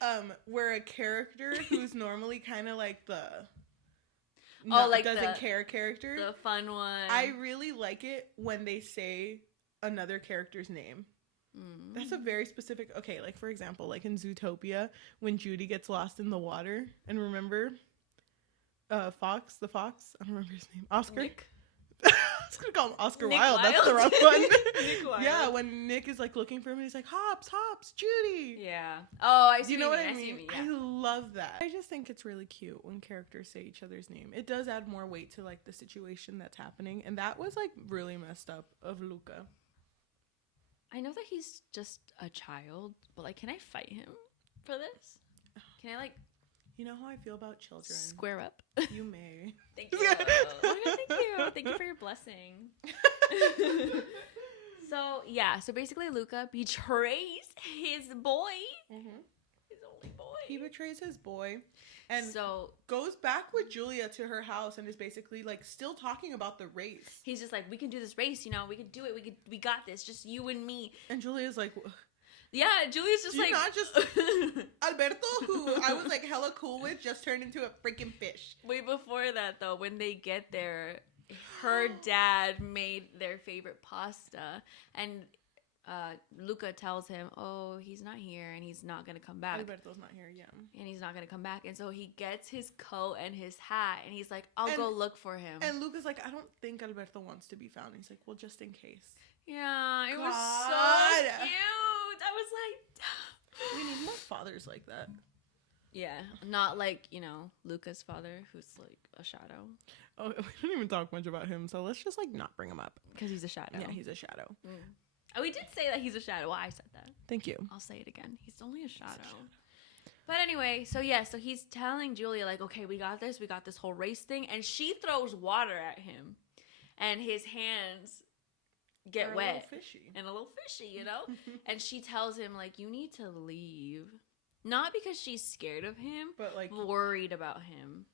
sorry. Where a character who's normally kind of like the like doesn't care character, the fun one. I really like it when they say another character's name. That's a very specific. Okay, like for example, like in Zootopia, when Judy gets lost in the water, and remember, the fox. I don't remember his name. Oscar. Nick? I was gonna call him Oscar Nick Wilde. That's the wrong Wilde. one. Nick Wilde. Yeah, when Nick is like looking for him, and he's like, "Hops, Judy." Yeah. Oh, I see. You know what I see mean? yeah. I love that. I just think it's really cute when characters say each other's name. It does add more weight to like the situation that's happening, and that was like really messed up of Luca. I know that he's just a child, but like, can I fight him for this? Can I like? You know how I feel about children. Square up. You may. Thank you. Oh my God, thank you. Thank you for your blessing. So basically Luca betrays his boy. Mm-hmm. His only boy. He betrays his boy and so goes back with Julia to her house and is basically like still talking about the race. He's just like, we can do this race, you know, we can do it. We got this. Just you and me. And Julia's like, yeah, Julia's just you're like, not just Alberto, who I was like hella cool with, just turned into a freaking fish. Way before that though, when they get there, her dad made their favorite pasta, and Luca tells him, oh, he's not here and he's not gonna come back. Alberto's not here, yeah. And he's not gonna come back, and so he gets his coat and his hat, and he's like, I'll go look for him. And Luca's like, I don't think Alberto wants to be found. He's like, well, just in case. Yeah, it was so God. cute. I was like, We need more fathers like that. yeah, not like, you know, Luca's father, who's like a shadow. Oh, we don't even talk much about him, so let's just like not bring him up. Because he's a shadow. Yeah, he's a shadow. Oh, we did say that he's a shadow. Well, I said that. Thank you. I'll say it again. He's only a shadow. But anyway, so he's telling Julia, like, okay, we got this whole race thing, and she throws water at him, and his hands get wet and a little fishy, you know? And she tells him, like, you need to leave. Not because she's scared of him, but like worried about him.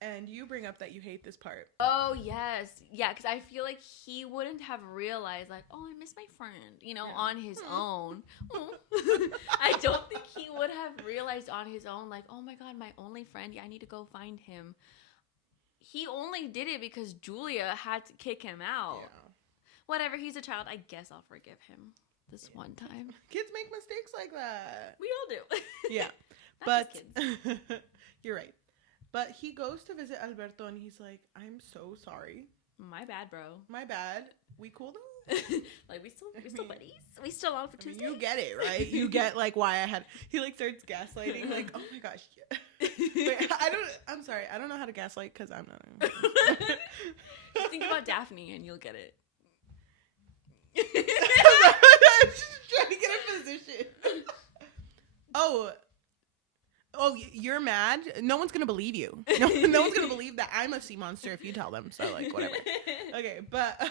And you bring up that you hate this part. Oh, yes. Yeah, because I feel like he wouldn't have realized, like, oh, I miss my friend, you know, on his own. I don't think he would have realized on his own, like, oh my God, my only friend, I need to go find him. He only did it because Julia had to kick him out. Yeah. Whatever, he's a child. I guess I'll forgive him this one time. Kids make mistakes like that. We all do. Yeah. But you're right. But he goes to visit Alberto and he's like, I'm so sorry. My bad, bro. My bad. We cool though? Like, we still buddies? We still on for Tuesday? You get it, right? You get like why I had, he like starts gaslighting, like, oh my gosh. Yeah. Wait, I'm sorry. I don't know how to gaslight because I'm not. Just think about Daphne and you'll get it. I'm just trying to get a position. Oh, you're mad? No one's gonna believe you. No one's gonna believe that I'm a sea monster if you tell them. So like whatever. Okay, but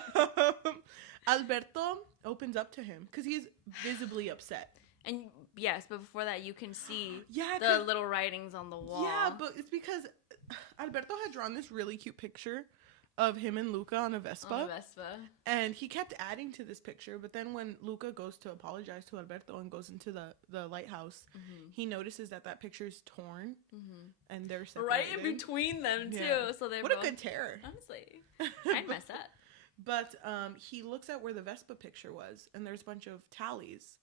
Alberto opens up to him because he's visibly upset. And yes, but before that, you can see the the little writings on the wall. Yeah, but it's because Alberto had drawn this really cute picture of him and Luca on a Vespa. On a Vespa. And he kept adding to this picture, but then when Luca goes to apologize to Alberto and goes into the lighthouse, he notices that picture is torn, and they're separated. Right in between them, too. So they're what a good terror. Honestly. I'd mess up. But he looks at where the Vespa picture was, and there's a bunch of tallies.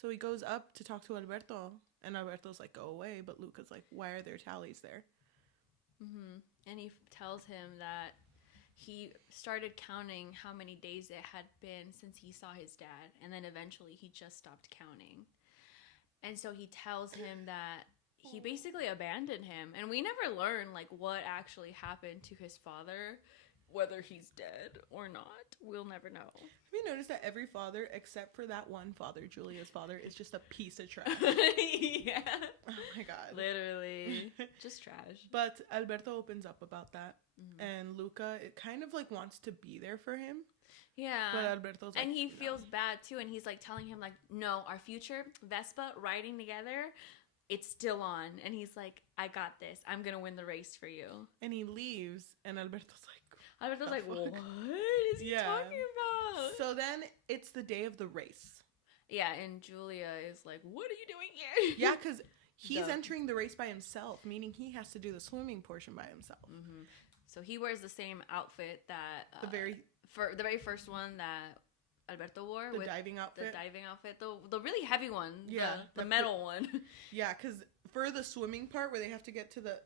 So he goes up to talk to Alberto, and Alberto's like, go away. But Luca's like, why are there tallies there? And he tells him that he started counting how many days it had been since he saw his dad. And then eventually he just stopped counting. And so he tells him that he basically abandoned him. And we never learn, like, what actually happened to his father. Whether he's dead or not, we'll never know. Have you noticed that every father, except for that one father, Julia's father, is just a piece of trash? Yeah. Oh my god. Literally. Just trash. But Alberto opens up about that. And Luca, it kind of like wants to be there for him. Yeah. But Alberto's like, and he feels bad too. And he's like telling him, like, no, our future, Vespa, riding together, it's still on. And he's like, I got this. I'm going to win the race for you. And he leaves. And Alberto's like, what is he talking about? So then it's the day of the race. Yeah, and Julia is like, what are you doing here? Yeah, because he's entering the race by himself, meaning he has to do the swimming portion by himself. So he wears the same outfit that the very first one that Alberto wore. The diving outfit. The diving outfit. The really heavy one. Yeah. The metal one. Yeah, because for the swimming part where they have to get to the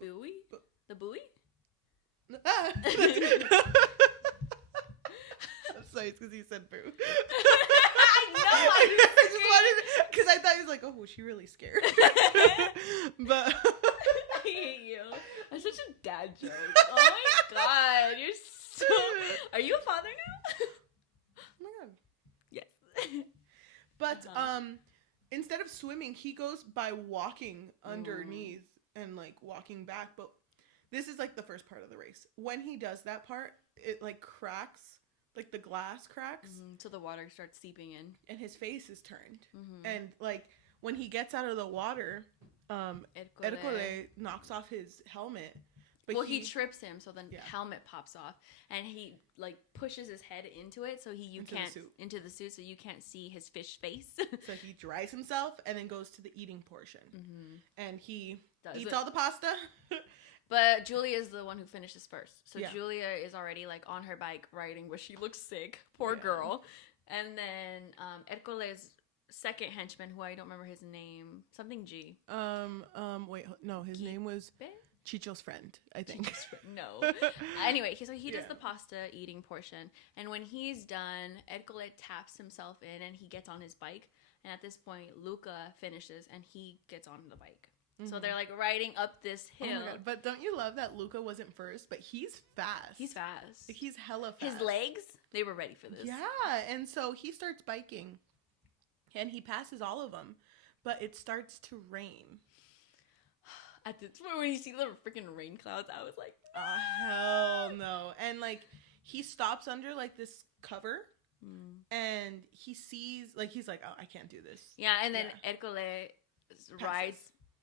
buoy? The buoy? I'm sorry, it's because you said boo. I know. I just wanted, because I thought he was like, oh, was she really scared? But I hate you. That's such a dad joke. Oh my god, you're so. Are you a father now? Oh my god. Yes. But instead of swimming, he goes by walking underneath and like walking back. But this is like the first part of the race. When he does that part, it like cracks, like the glass cracks. So the water starts seeping in. And his face is turned. And like when he gets out of the water, Ercole knocks off his helmet. But he trips him, so the helmet pops off. And he like pushes his head into it so into the suit so you can't see his fish face. So he dries himself and then goes to the eating portion. And he eats all the pasta. But Julia is the one who finishes first. So Julia is already like on her bike riding, where she looks sick. Poor girl. And then Ercole's second henchman, who I don't remember his name, something G. Wait, no, his name was Chicho's friend, I think. No. Anyway, so he does the pasta eating portion, and when he's done, Ercole taps himself in, and he gets on his bike. And at this point, Luca finishes, and he gets on the bike. So they're like riding up this hill. Oh my God. But don't you love that Luca wasn't first? But he's fast. He's fast. Like, he's hella fast. His legs, they were ready for this. Yeah, and so he starts biking, and he passes all of them, but it starts to rain. At this point, when you see the freaking rain clouds, I was like, hell no. And like he stops under like this cover, and he sees like he's like, oh, I can't do this. Yeah, and then Ercole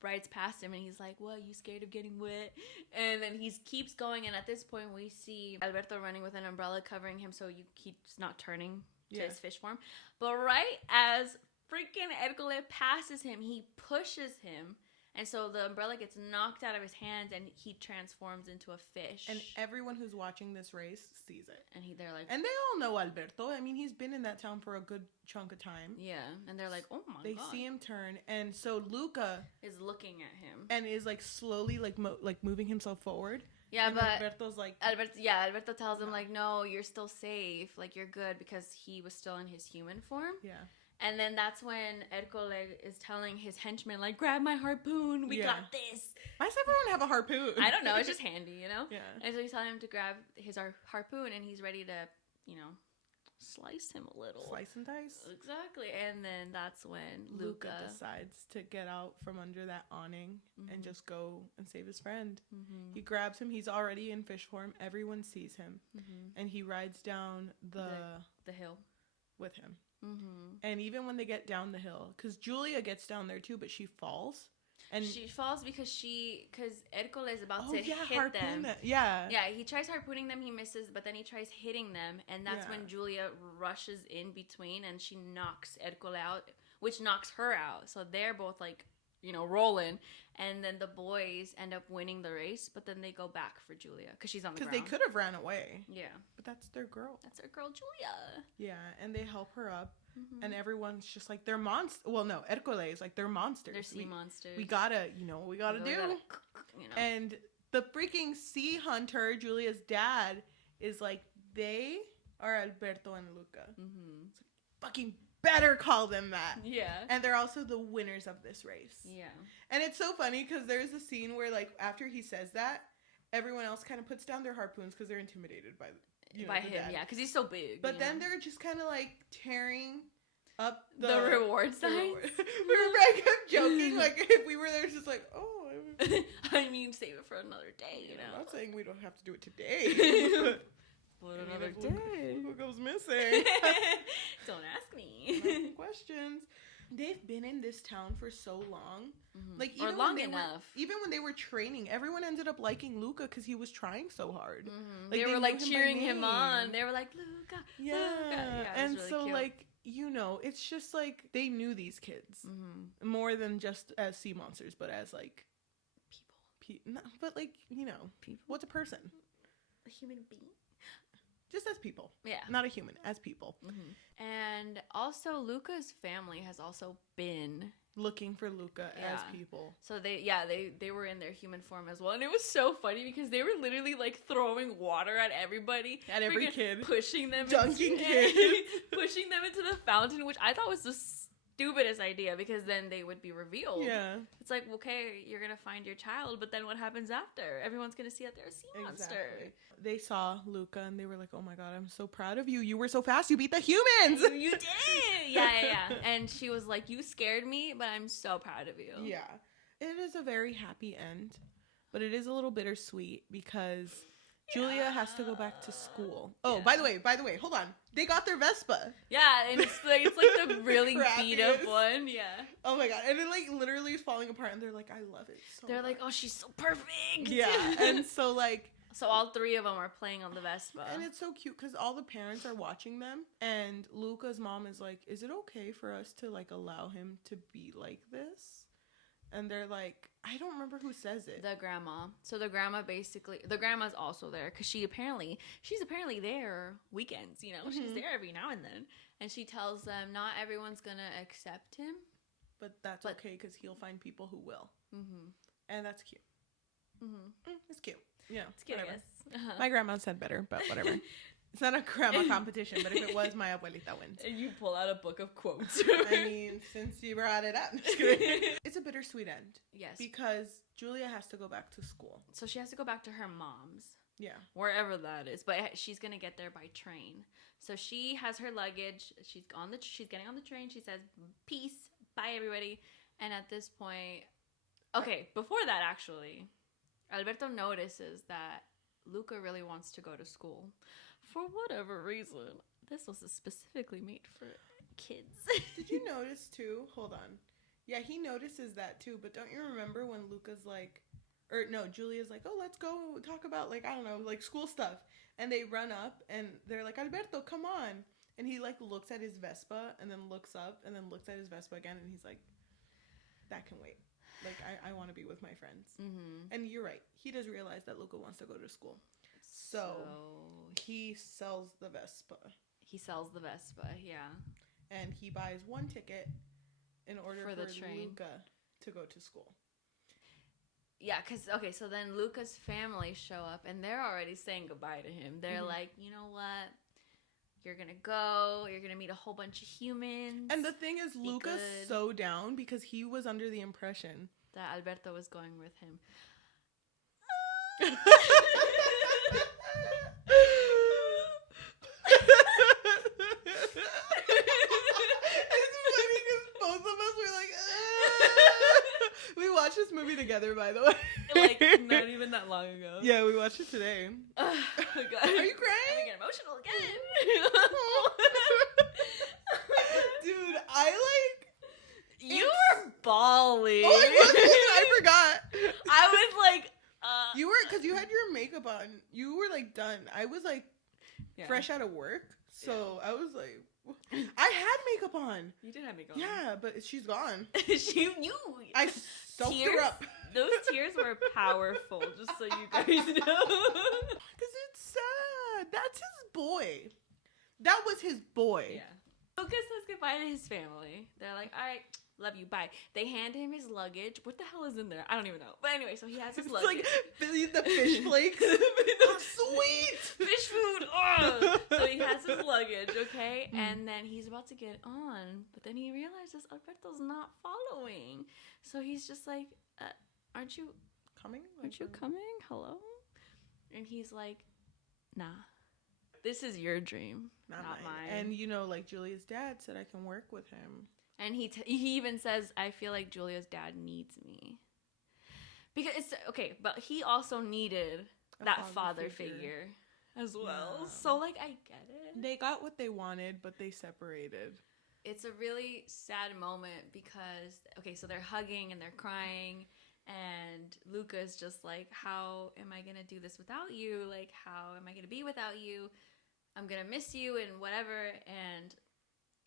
rides past him, and he's like, what, you scared of getting wet? And then he keeps going, and at this point we see Alberto running with an umbrella covering him so he's not turning to his fish form. But right as freaking Ercole passes him, he pushes him, and so the umbrella gets knocked out of his hands, and he transforms into a fish. And everyone who's watching this race sees it. And they're like... And they all know Alberto. I mean, he's been in that town for a good chunk of time. Yeah. And they're like, oh my God. They see him turn. And so Luca... is looking at him. And is like slowly like moving himself forward. Yeah, and but... Alberto's like... Alberto tells him like, no, you're still safe. Like, you're good, because he was still in his human form. Yeah. And then that's when Ercole is telling his henchmen, like, grab my harpoon. We got this. Why does everyone have a harpoon? I don't know. It's just handy, you know? Yeah. And so he's telling him to grab his harpoon, and he's ready to, slice him a little. Slice and dice? Exactly. And then that's when Luca decides to get out from under that awning and just go and save his friend. He grabs him. He's already in fish form. Everyone sees him. And he rides down the hill with him. And even when they get down the hill, because Julia gets down there too, but she falls. And she falls because Ercole is about to hit harpoon them. Yeah, he tries harpooning them, he misses, but then he tries hitting them, and that's when Julia rushes in between, and she knocks Ercole out, which knocks her out. So they're both like, rolling, and then the boys end up winning the race, but then they go back for Julia because she's on the ground. Because they could have ran away. Yeah. But that's their girl. That's their girl, Julia. Yeah, and they help her up, and everyone's just like, they're monsters. Well, no, Ercole is like, they're monsters. They're sea monsters. We gotta, we gotta do. And the freaking sea hunter, Julia's dad, is like, they are Alberto and Luca. Mm-hmm. It's like, fucking better call them that. Yeah. And they're also the winners of this race. Yeah. And it's so funny because there's a scene where, like, after he says that, everyone else kind of puts down their harpoons because they're intimidated by him, dad. yeah, because he's so big. But then they're just kind of like tearing up the reward signs. I kept joking, like, if we were there, it's just like, oh. I mean, save it for another day, I'm not saying we don't have to do it today. But another day. Who goes missing? Don't ask me. Questions. They've been in this town for so long. Mm-hmm. Like, even long enough. Even when they were training, everyone ended up liking Luca because he was trying so hard. Mm-hmm. Like, they were like cheering him on. They were like, Luca, yeah. Luca. Yeah, and really so cute. like, it's just like they knew these kids more than just as sea monsters, but as like people. No, but like, people. What's a person? A human being. Just as people. Yeah. Not a human, as people. Mm-hmm. And also, Luca's family has also been looking for Luca as people. So they were in their human form as well. And it was so funny because they were literally like throwing water at everybody. At every kid. Pushing them. Dunking kids. Pushing them into the fountain, which I thought was the stupidest idea because then they would be revealed. Yeah. It's like, okay, you're going to find your child, but then what happens after? Everyone's going to see that they're a sea monster. They saw Luca and they were like, oh my God, I'm so proud of you. You were so fast. You beat the humans. You did. Yeah. And she was like, you scared me, but I'm so proud of you. Yeah. It is a very happy end, but it is a little bittersweet because Julia has to go back to school. Oh, by the way, hold on. They got their Vespa. Yeah, and it's like the really beat up one. Yeah. Oh my God. And it like literally is falling apart and they're like, I love it so They're much. like, oh, she's so perfect. Yeah. And so like. So all three of them are playing on the Vespa. And it's so cute because all the parents are watching them. And Luca's mom is like, is it okay for us to like allow him to be like this? And they're like, I don't remember who says it. The grandma. So the grandma's also there because she's apparently there weekends, she's there every now and then. And she tells them not everyone's going to accept him. But that's okay because he'll find people who will. Mm-hmm. And that's cute. Mm-hmm. It's cute. Yeah, it's cute, whatever. Yes. My grandma said better, but whatever. It's not a grandma competition, but if it was, my abuelita wins. And you pull out a book of quotes. I mean, since you brought it up. It's a bittersweet end. Yes. Because Julia has to go back to school. So she has to go back to her mom's. Yeah. Wherever that is. But she's going to get there by train. So she has her luggage. She's getting on the train. She says, peace. Bye, everybody. And at this point... Okay, before that, actually... Alberto notices that Luca really wants to go to school. For whatever reason. This was specifically made for kids. Did you notice too? Hold on. Yeah, he notices that too. But don't you remember when Luca's like... Or no, Julia's like, oh, let's go talk about like, I don't know, like school stuff. And they run up and they're like, Alberto, come on. And he like looks at his Vespa and then looks up and then looks at his Vespa again. And he's like, that can wait. Like, I want to be with my friends. Mm-hmm. And you're right. He does realize that Luca wants to go to school. So he sells the Vespa. Yeah. And he buys one ticket in order for Luca to go to school. Yeah, because, so then Luca's family show up, and they're already saying goodbye to him. They're like, you know what? You're going to go. You're going to meet a whole bunch of humans. And the thing is, Luca's so down because he was under the impression that Alberto was going with him. It's funny because both of us were like, We watched this movie together, by the way. Like, not even that long ago. Yeah, we watched it today. Oh my God. Are you crying? I'm getting emotional again. Dude, I like... You were bawling. Oh, I forgot. I was like, You were, because you had your makeup on. You were like done. I was like fresh out of work. So I was like, I had makeup on. You did have makeup on. Yeah, but she's gone. I soaked her up. Those tears were powerful, just so you guys know. Because it's sad. That's his boy. That was his boy. Yeah. Luca says goodbye to his family. They're like, all right, love you, bye. They hand him his luggage. What the hell is in there? I don't even know. But anyway, so he has his It's luggage. like the fish flakes. Sweet! Fish food! Oh! So he has his luggage, okay? And then he's about to get on. But then he realizes Alberto's not following. So he's just like, aren't you coming? Aren't you coming? Hello? And he's like, nah. This is your dream, not mine. And like Julia's dad said I can work with him. And he even says, I feel like Julia's dad needs me. Because it's, okay, but he also needed that father figure as well. Yeah. So, like, I get it. They got what they wanted, but they separated. It's a really sad moment because, okay, so they're hugging and they're crying. And Luca's just like, how am I going to do this without you? Like, how am I going to be without you? I'm going to miss you and whatever. And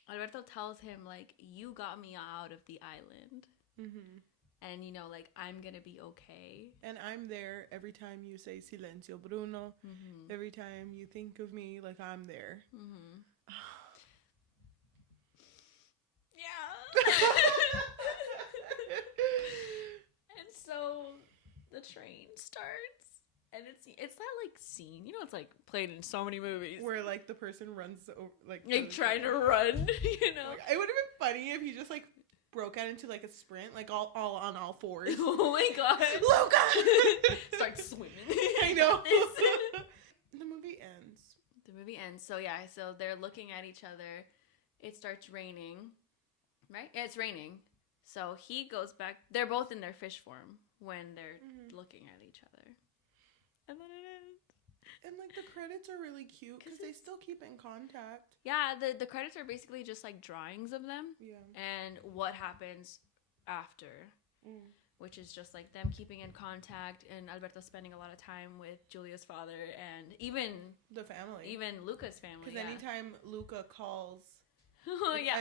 Alberto tells him, like, you got me out of the island. Mm-hmm. And, like, I'm going to be okay. And I'm there every time you say Silencio Bruno. Mm-hmm. Every time you think of me, like, I'm there. Mm-hmm. Yeah. And so the train starts. And it's that, like, scene. It's, like, played in so many movies. Where, like, the person runs over, like trying to run, Like, it would have been funny if he just, like, broke out into, like, a sprint, like, all on all fours. Oh, my God. Luca! Starts swimming. I know. The movie ends. So, yeah, so they're looking at each other. It starts raining. Right? Yeah, it's raining. So he goes back. They're both in their fish form when they're looking at each other. And then it ends. And, like, the credits are really cute because they still keep in contact. Yeah, the credits are basically just, like, drawings of them. Yeah. And what happens after, which is just, like, them keeping in contact and Alberto spending a lot of time with Julia's father and even... the family. Even Luca's family, because anytime Luca calls...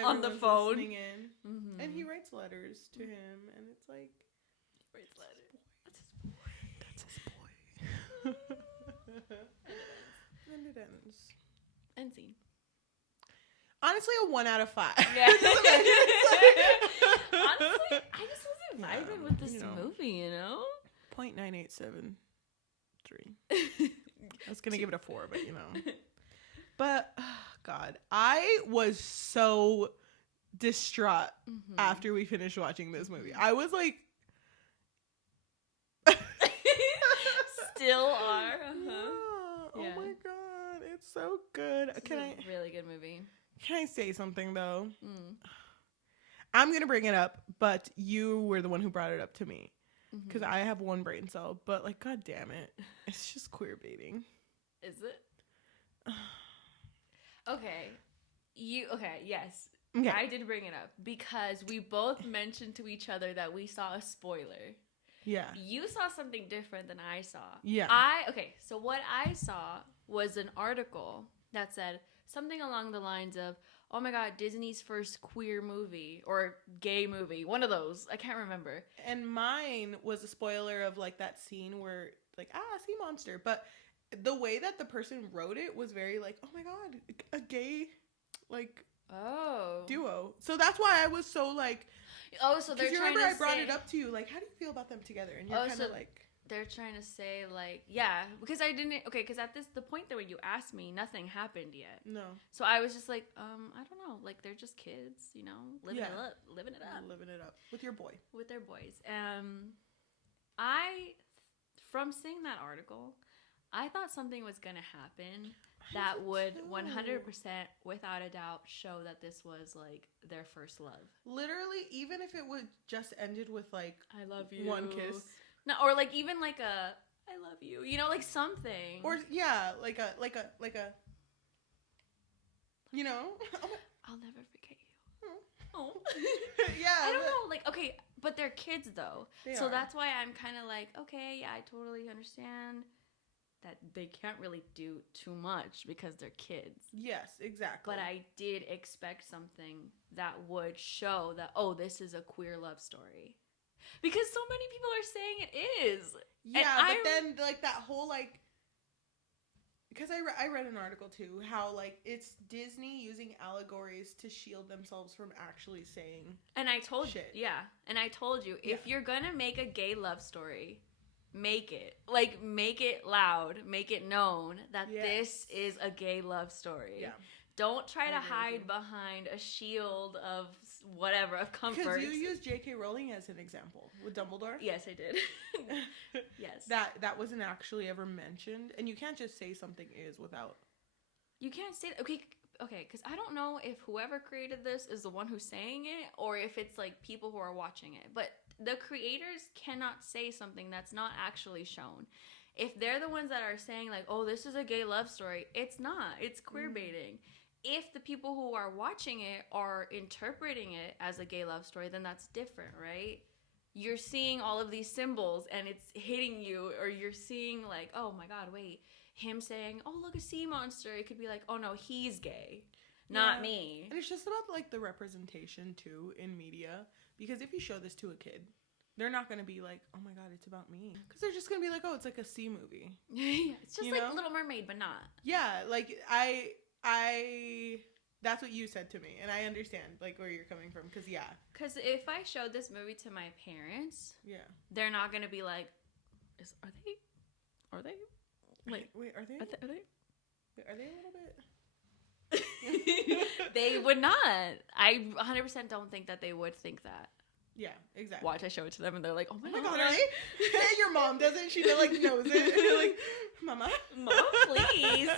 on the phone. In, and he writes letters to him, and it's like... He writes letters. That's his boy. And it ends. End scene. Honestly, a 1 out of 5. Yeah. Honestly, I just wasn't vibing with this movie, 0.9873. I was gonna give it a 4, but But God, I was so distraught after we finished watching this movie. I was like, still are. Oh my God, it's so good. It's a really good movie. Can I say something though? I'm gonna bring it up, but you were the one who brought it up to me because I have one brain cell. But like, God damn it, it's just queer baiting. Is it? Okay. Yes. Okay. I did bring it up because we both mentioned to each other that we saw a spoiler. Yeah. You saw something different than I saw. Yeah. So what I saw was an article that said something along the lines of, oh my God, Disney's first queer movie or gay movie. One of those. I can't remember. And mine was a spoiler of like that scene where like, sea monster. But the way that the person wrote it was very like, oh my God, a gay like duo. So that's why I was so like, so they're trying to say... remember I brought it up to you, like, how do you feel about them together? And you're kind of like... They're trying to say, like, yeah, because I didn't... Okay, because at the point that when you asked me, nothing happened yet. No. So I was just like, I don't know. Like, they're just kids, living it up. Living it up. With your boy. With their boys. From seeing that article, I thought something was going to happen that would 100%, without a doubt, show that this was, like, their first love. Literally, even if it would just ended with, like... I love you. One kiss. No, or, like, even, like, I love you. Like, something. Or, yeah, like a... I'll never forget you. Oh. Yeah. I don't know. Like, okay, but they're kids, though. They so are. that's why I'm kind of like, okay, yeah, I totally understand that they can't really do too much because they're kids. Yes, exactly. But I did expect something that would show that, oh, this is a queer love story. Because so many people are saying it is. Yeah, but then, like, that whole, like... Because I read an article, too, how, like, it's Disney using allegories to shield themselves from actually saying And I told shit. you, yeah. And I told you, if you're going to make a gay love story, make it. Like, make it loud. Make it known that this is a gay love story. Yeah. Don't try to hide behind a shield of whatever, of comfort. Because you used J.K. Rowling as an example with Dumbledore. Yes, I did. Yes. That wasn't actually ever mentioned. And you can't just say something is without... You can't say... Okay, because I don't know if whoever created this is the one who's saying it or if it's, like, people who are watching it. But the creators cannot say something that's not actually shown. If they're the ones that are saying, like, oh, this is a gay love story, it's not. It's queer baiting. If the people who are watching it are interpreting it as a gay love story, then that's different, right? You're seeing all of these symbols and it's hitting you, or you're seeing like, oh my God, wait, him saying, oh, look, a sea monster. It could be like, oh no, he's gay, not me. And it's just about like the representation too in media, because if you show this to a kid, they're not going to be like, oh my God, it's about me. Because they're just going to be like, oh, it's like a sea movie. Yeah, it's just like Little Mermaid, but not. Yeah, like that's what you said to me, and I understand like where you're coming from, because if I showed this movie to my parents, they're not gonna be like, are they like, wait, are they are they a little bit they would not. I 100% don't think that they would think that. Yeah, exactly. Watch, I show it to them and they're like, oh my God, right? Your mom doesn't, she like knows it. Like, mom, please.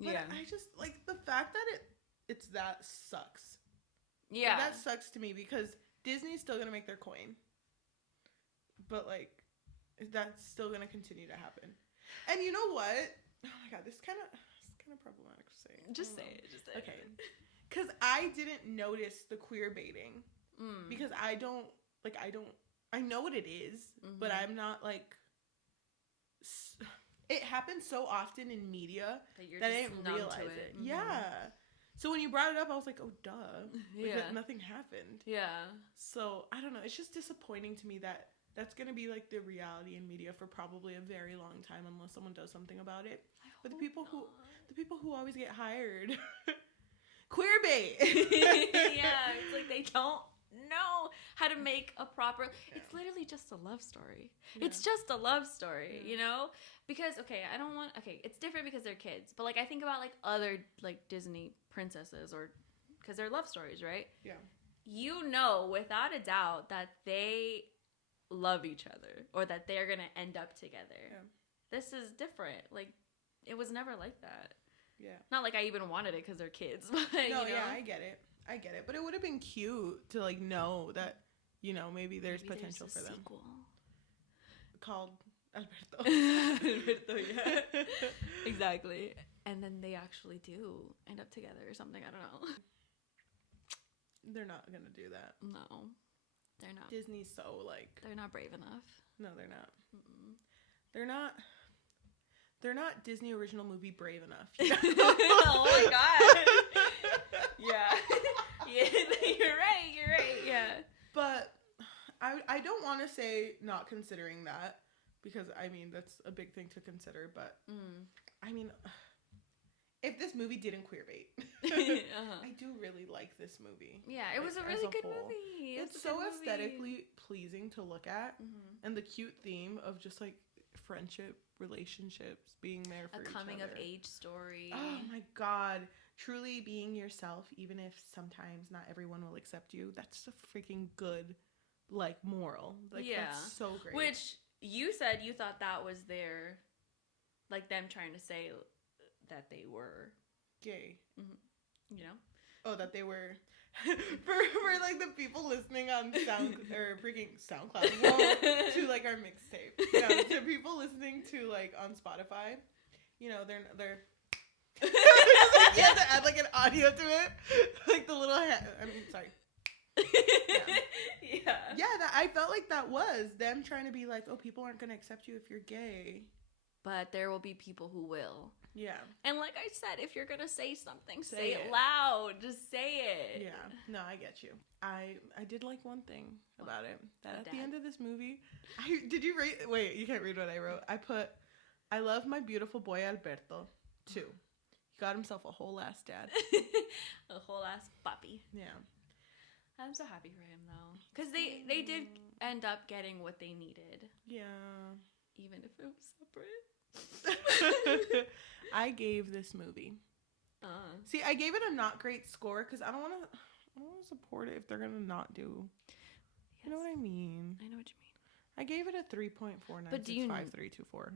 But I just, like, the fact that it's that sucks. Yeah. Like, that sucks to me, because Disney's still gonna make their coin. But, like, that's still gonna continue to happen. And you know what? Oh my God, this is kind of problematic to say. Just say it. Okay. Because I didn't notice the queer baiting. Because I know what it is, but I'm not, like... It happens so often in media that I didn't realize it. Mm-hmm. Yeah. So when you brought it up, I was like, oh, duh. Like, nothing happened. Yeah. So, I don't know. It's just disappointing to me that that's going to be, like, the reality in media for probably a very long time unless someone does something about it. But the people who always get hired, queer bait. Yeah. It's like they don't know how to make a proper... Yeah. It's literally just a love story. Yeah. It's just a love story, you know? Because, it's different because they're kids. But, like, I think about, like, other, like, Disney princesses or... Because they're love stories, right? Yeah. You know, without a doubt, that they love each other. Or that they're going to end up together. Yeah. This is different. Like, it was never like that. Yeah. Not like I even wanted it because they're kids. But, no, you know? Yeah, I get it. But it would have been cute to, like, know that, you know, maybe there's potential for them. Sequel. Called Alberto. Alberto, yeah. Exactly. And then they actually do end up together or something. I don't know. They're not going to do that. No. They're not. Disney's so, like... They're not brave enough. No, they're not. Mm-mm. They're not Disney original movie brave enough. You know? Oh, my God. Yeah. You're right. Yeah. But I don't want to say not considering that, because I mean that's a big thing to consider. But I mean, if this movie didn't queerbait, I do really like this movie. Yeah, it was a really good movie. It's so aesthetically pleasing to look at, and the cute theme of just like friendship, relationships, being there for each other. A coming of age story. Oh my God. Truly being yourself, even if sometimes not everyone will accept you. That's a freaking good, like, moral. Like, that's so great. Which you said you thought that was their, like, them trying to say that they were gay. Mm-hmm. You know? Oh, that they were... for like, the people listening on SoundCloud, well, to, like, our mixtape. Yeah, to people listening to, like, on Spotify, you know, they're you have to add like an audio to it, like the little sorry. Yeah, I felt like that was them trying to be like, oh, people aren't gonna accept you if you're gay, but there will be people who will. Yeah. And like I said, if you're gonna say something, say it loud. Just say it. Yeah. No, I get you. I did like one thing about it. That at the end of this movie, did you read? Wait, you can't read what I wrote. I put, I love my beautiful boy Alberto too. He got himself a whole ass dad. A whole ass puppy. Yeah. I'm so happy for him though, because they did end up getting what they needed. Yeah. Even if it was separate. I gave this movie. See, I gave it a not great score because I don't want to support it if they're gonna not do. Yes. You know what I mean? I know what you mean. I gave it a 3.4965324.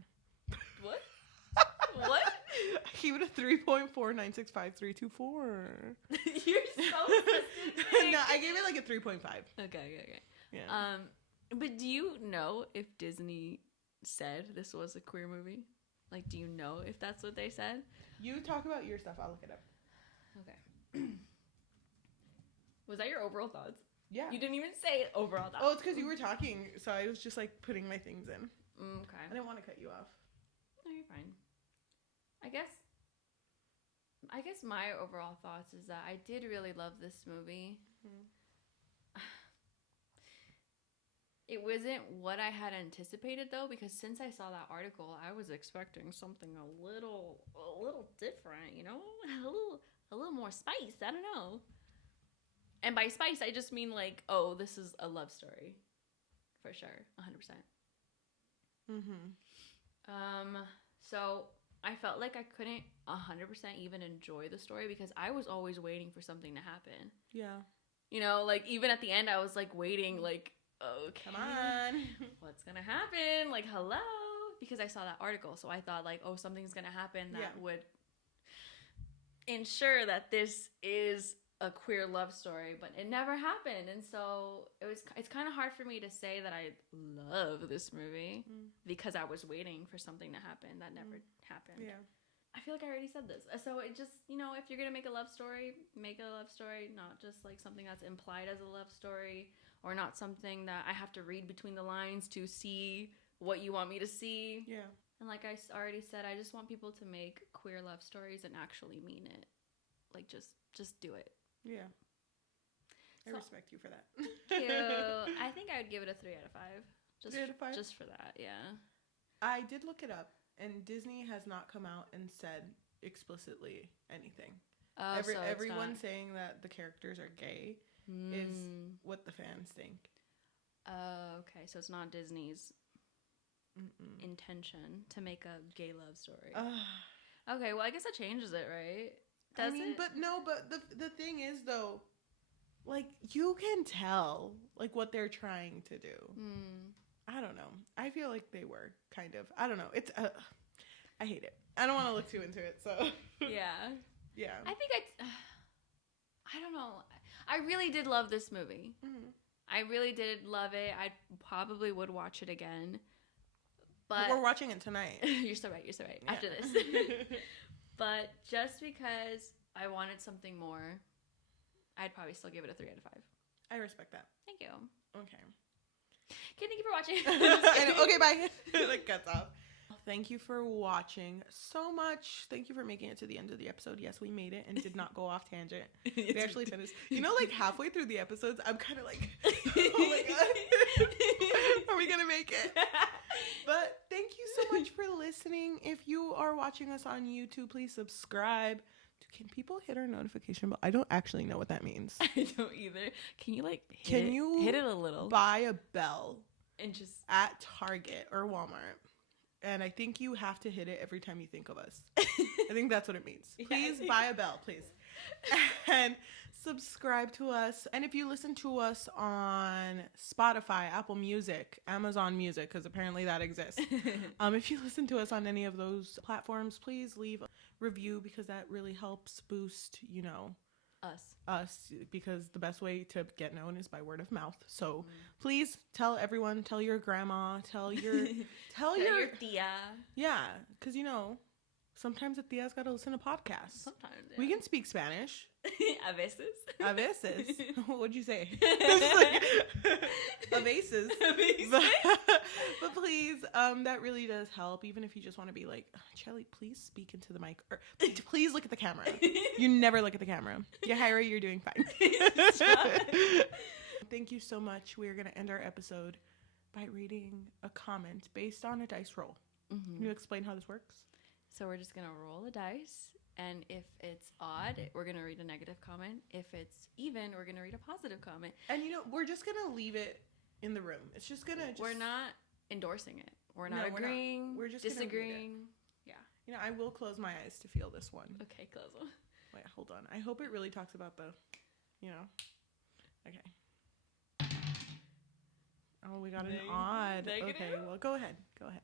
What? What? I gave it a 3.4965324. You're so specific. No, I gave it like a 3.5. Okay. Yeah. But do you know if Disney said this was a queer movie? Like, do you know if that's what they said? You talk about your stuff. I'll look it up. Okay. Was that your overall thoughts? Yeah. You didn't even say overall thoughts. Oh, it's because you were talking, so I was just like putting my things in. Okay. I didn't want to cut you off. No, you're fine. I guess my overall thoughts is that I did really love this movie. Mm-hmm. It wasn't what I had anticipated though, because since I saw that article, I was expecting something a little different, you know, a little more spice. I don't know. And by spice, I just mean like, oh, this is a love story, for sure, 100%. So I felt like I couldn't 100% even enjoy the story because I was always waiting for something to happen. Yeah. You know, like even at the end, I was like waiting, like. Okay. Come on. What's gonna happen? Like, hello? Because I saw that article, so I thought like, oh, something's gonna happen that would ensure that this is a queer love story, but it never happened. And so it's kind of hard for me to say that I love this movie because I was waiting for something to happen that never happened. Yeah. I feel like I already said this. So it just, you know, if you're gonna make a love story, make a love story, not just like something that's implied as a love story. Or not something that I have to read between the lines to see what you want me to see. Yeah. And like I already said, I just want people to make queer love stories and actually mean it. Like, just do it. Yeah. I respect you for that. Thank you. I think I would give it a 3 out of 5. 3 out of 5? Just for that, yeah. I did look it up, and Disney has not come out and said explicitly anything. Everyone saying that the characters are gay is what the fans think. Okay, so it's not Disney's intention to make a gay love story. Okay, well, I guess that changes it, right? Does it? But no, but the thing is, though, like, you can tell, like, what they're trying to do. I don't know. I feel like they were, kind of. I don't know. It's, I hate it. I don't want to look too into it, so. Yeah. Yeah. I think I don't know. I really did love this movie. I really did love it. I probably would watch it again. But we're watching it tonight. You're so right. Yeah. After this. But just because I wanted something more, I'd probably still give it a 3 out of 5. I respect that. Thank you. Okay. Okay, thank you for watching. Okay, bye. Like, cuts off. Thank you for watching so much. Thank you for making it to the end of the episode. Yes, we made it and did not go off tangent. We actually finished. You know, like halfway through the episodes, I'm kind of like, oh my God, are we going to make it? But thank you so much for listening. If you are watching us on YouTube, please subscribe. Can people hit our notification bell? I don't actually know what that means. I don't either. Can you like hit it a little? Buy a bell and just at Target or Walmart. And I think you have to hit it every time you think of us. I think that's what it means. Please buy a bell, please. And subscribe to us. And if you listen to us on Spotify, Apple Music, Amazon Music, because apparently that exists. If you listen to us on any of those platforms, please leave a review because that really helps boost, you know, us, because the best way to get known is by word of mouth. So please tell everyone, tell your grandma, tell your your tia. Yeah, because, you know, Sometimes a tia's got to listen to podcasts. Sometimes. Yeah. We can speak Spanish. A veces. A veces. What'd you say? A veces. But please, that really does help. Even if you just want to be like, Cheli, please speak into the mic. Or please look at the camera. You never look at the camera. Yajaira, you're doing fine. Thank you so much. We're going to end our episode by reading a comment based on a dice roll. Mm-hmm. Can you explain how this works? So we're just going to roll the dice. And if it's odd, we're going to read a negative comment. If it's even, we're going to read a positive comment. And, we're just going to leave it in the room. It's just going to We're not endorsing it. We're not agreeing. We're just disagreeing. Yeah. I will close my eyes to feel this one. Okay, close them. Wait, hold on. I hope it really talks about the, Okay. Oh, we got an odd. Negative? Okay, well, go ahead. I don't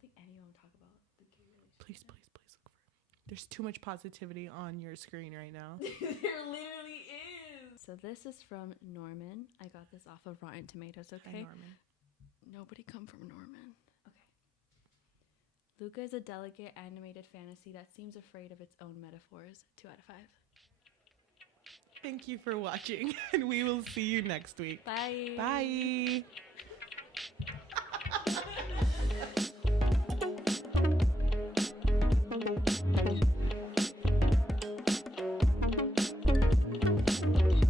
think any of them talk about the gay relationship. Please look for it. There's too much positivity on your screen right now. There literally is. So this is from Norman. I got this off of Rotten Tomatoes, okay? Hi, Norman. Nobody come from Norman. Okay. Luca is a delicate animated fantasy that seems afraid of its own metaphors. 2 out of 5. Thank you for watching, and we will see you next week. Bye. Bye.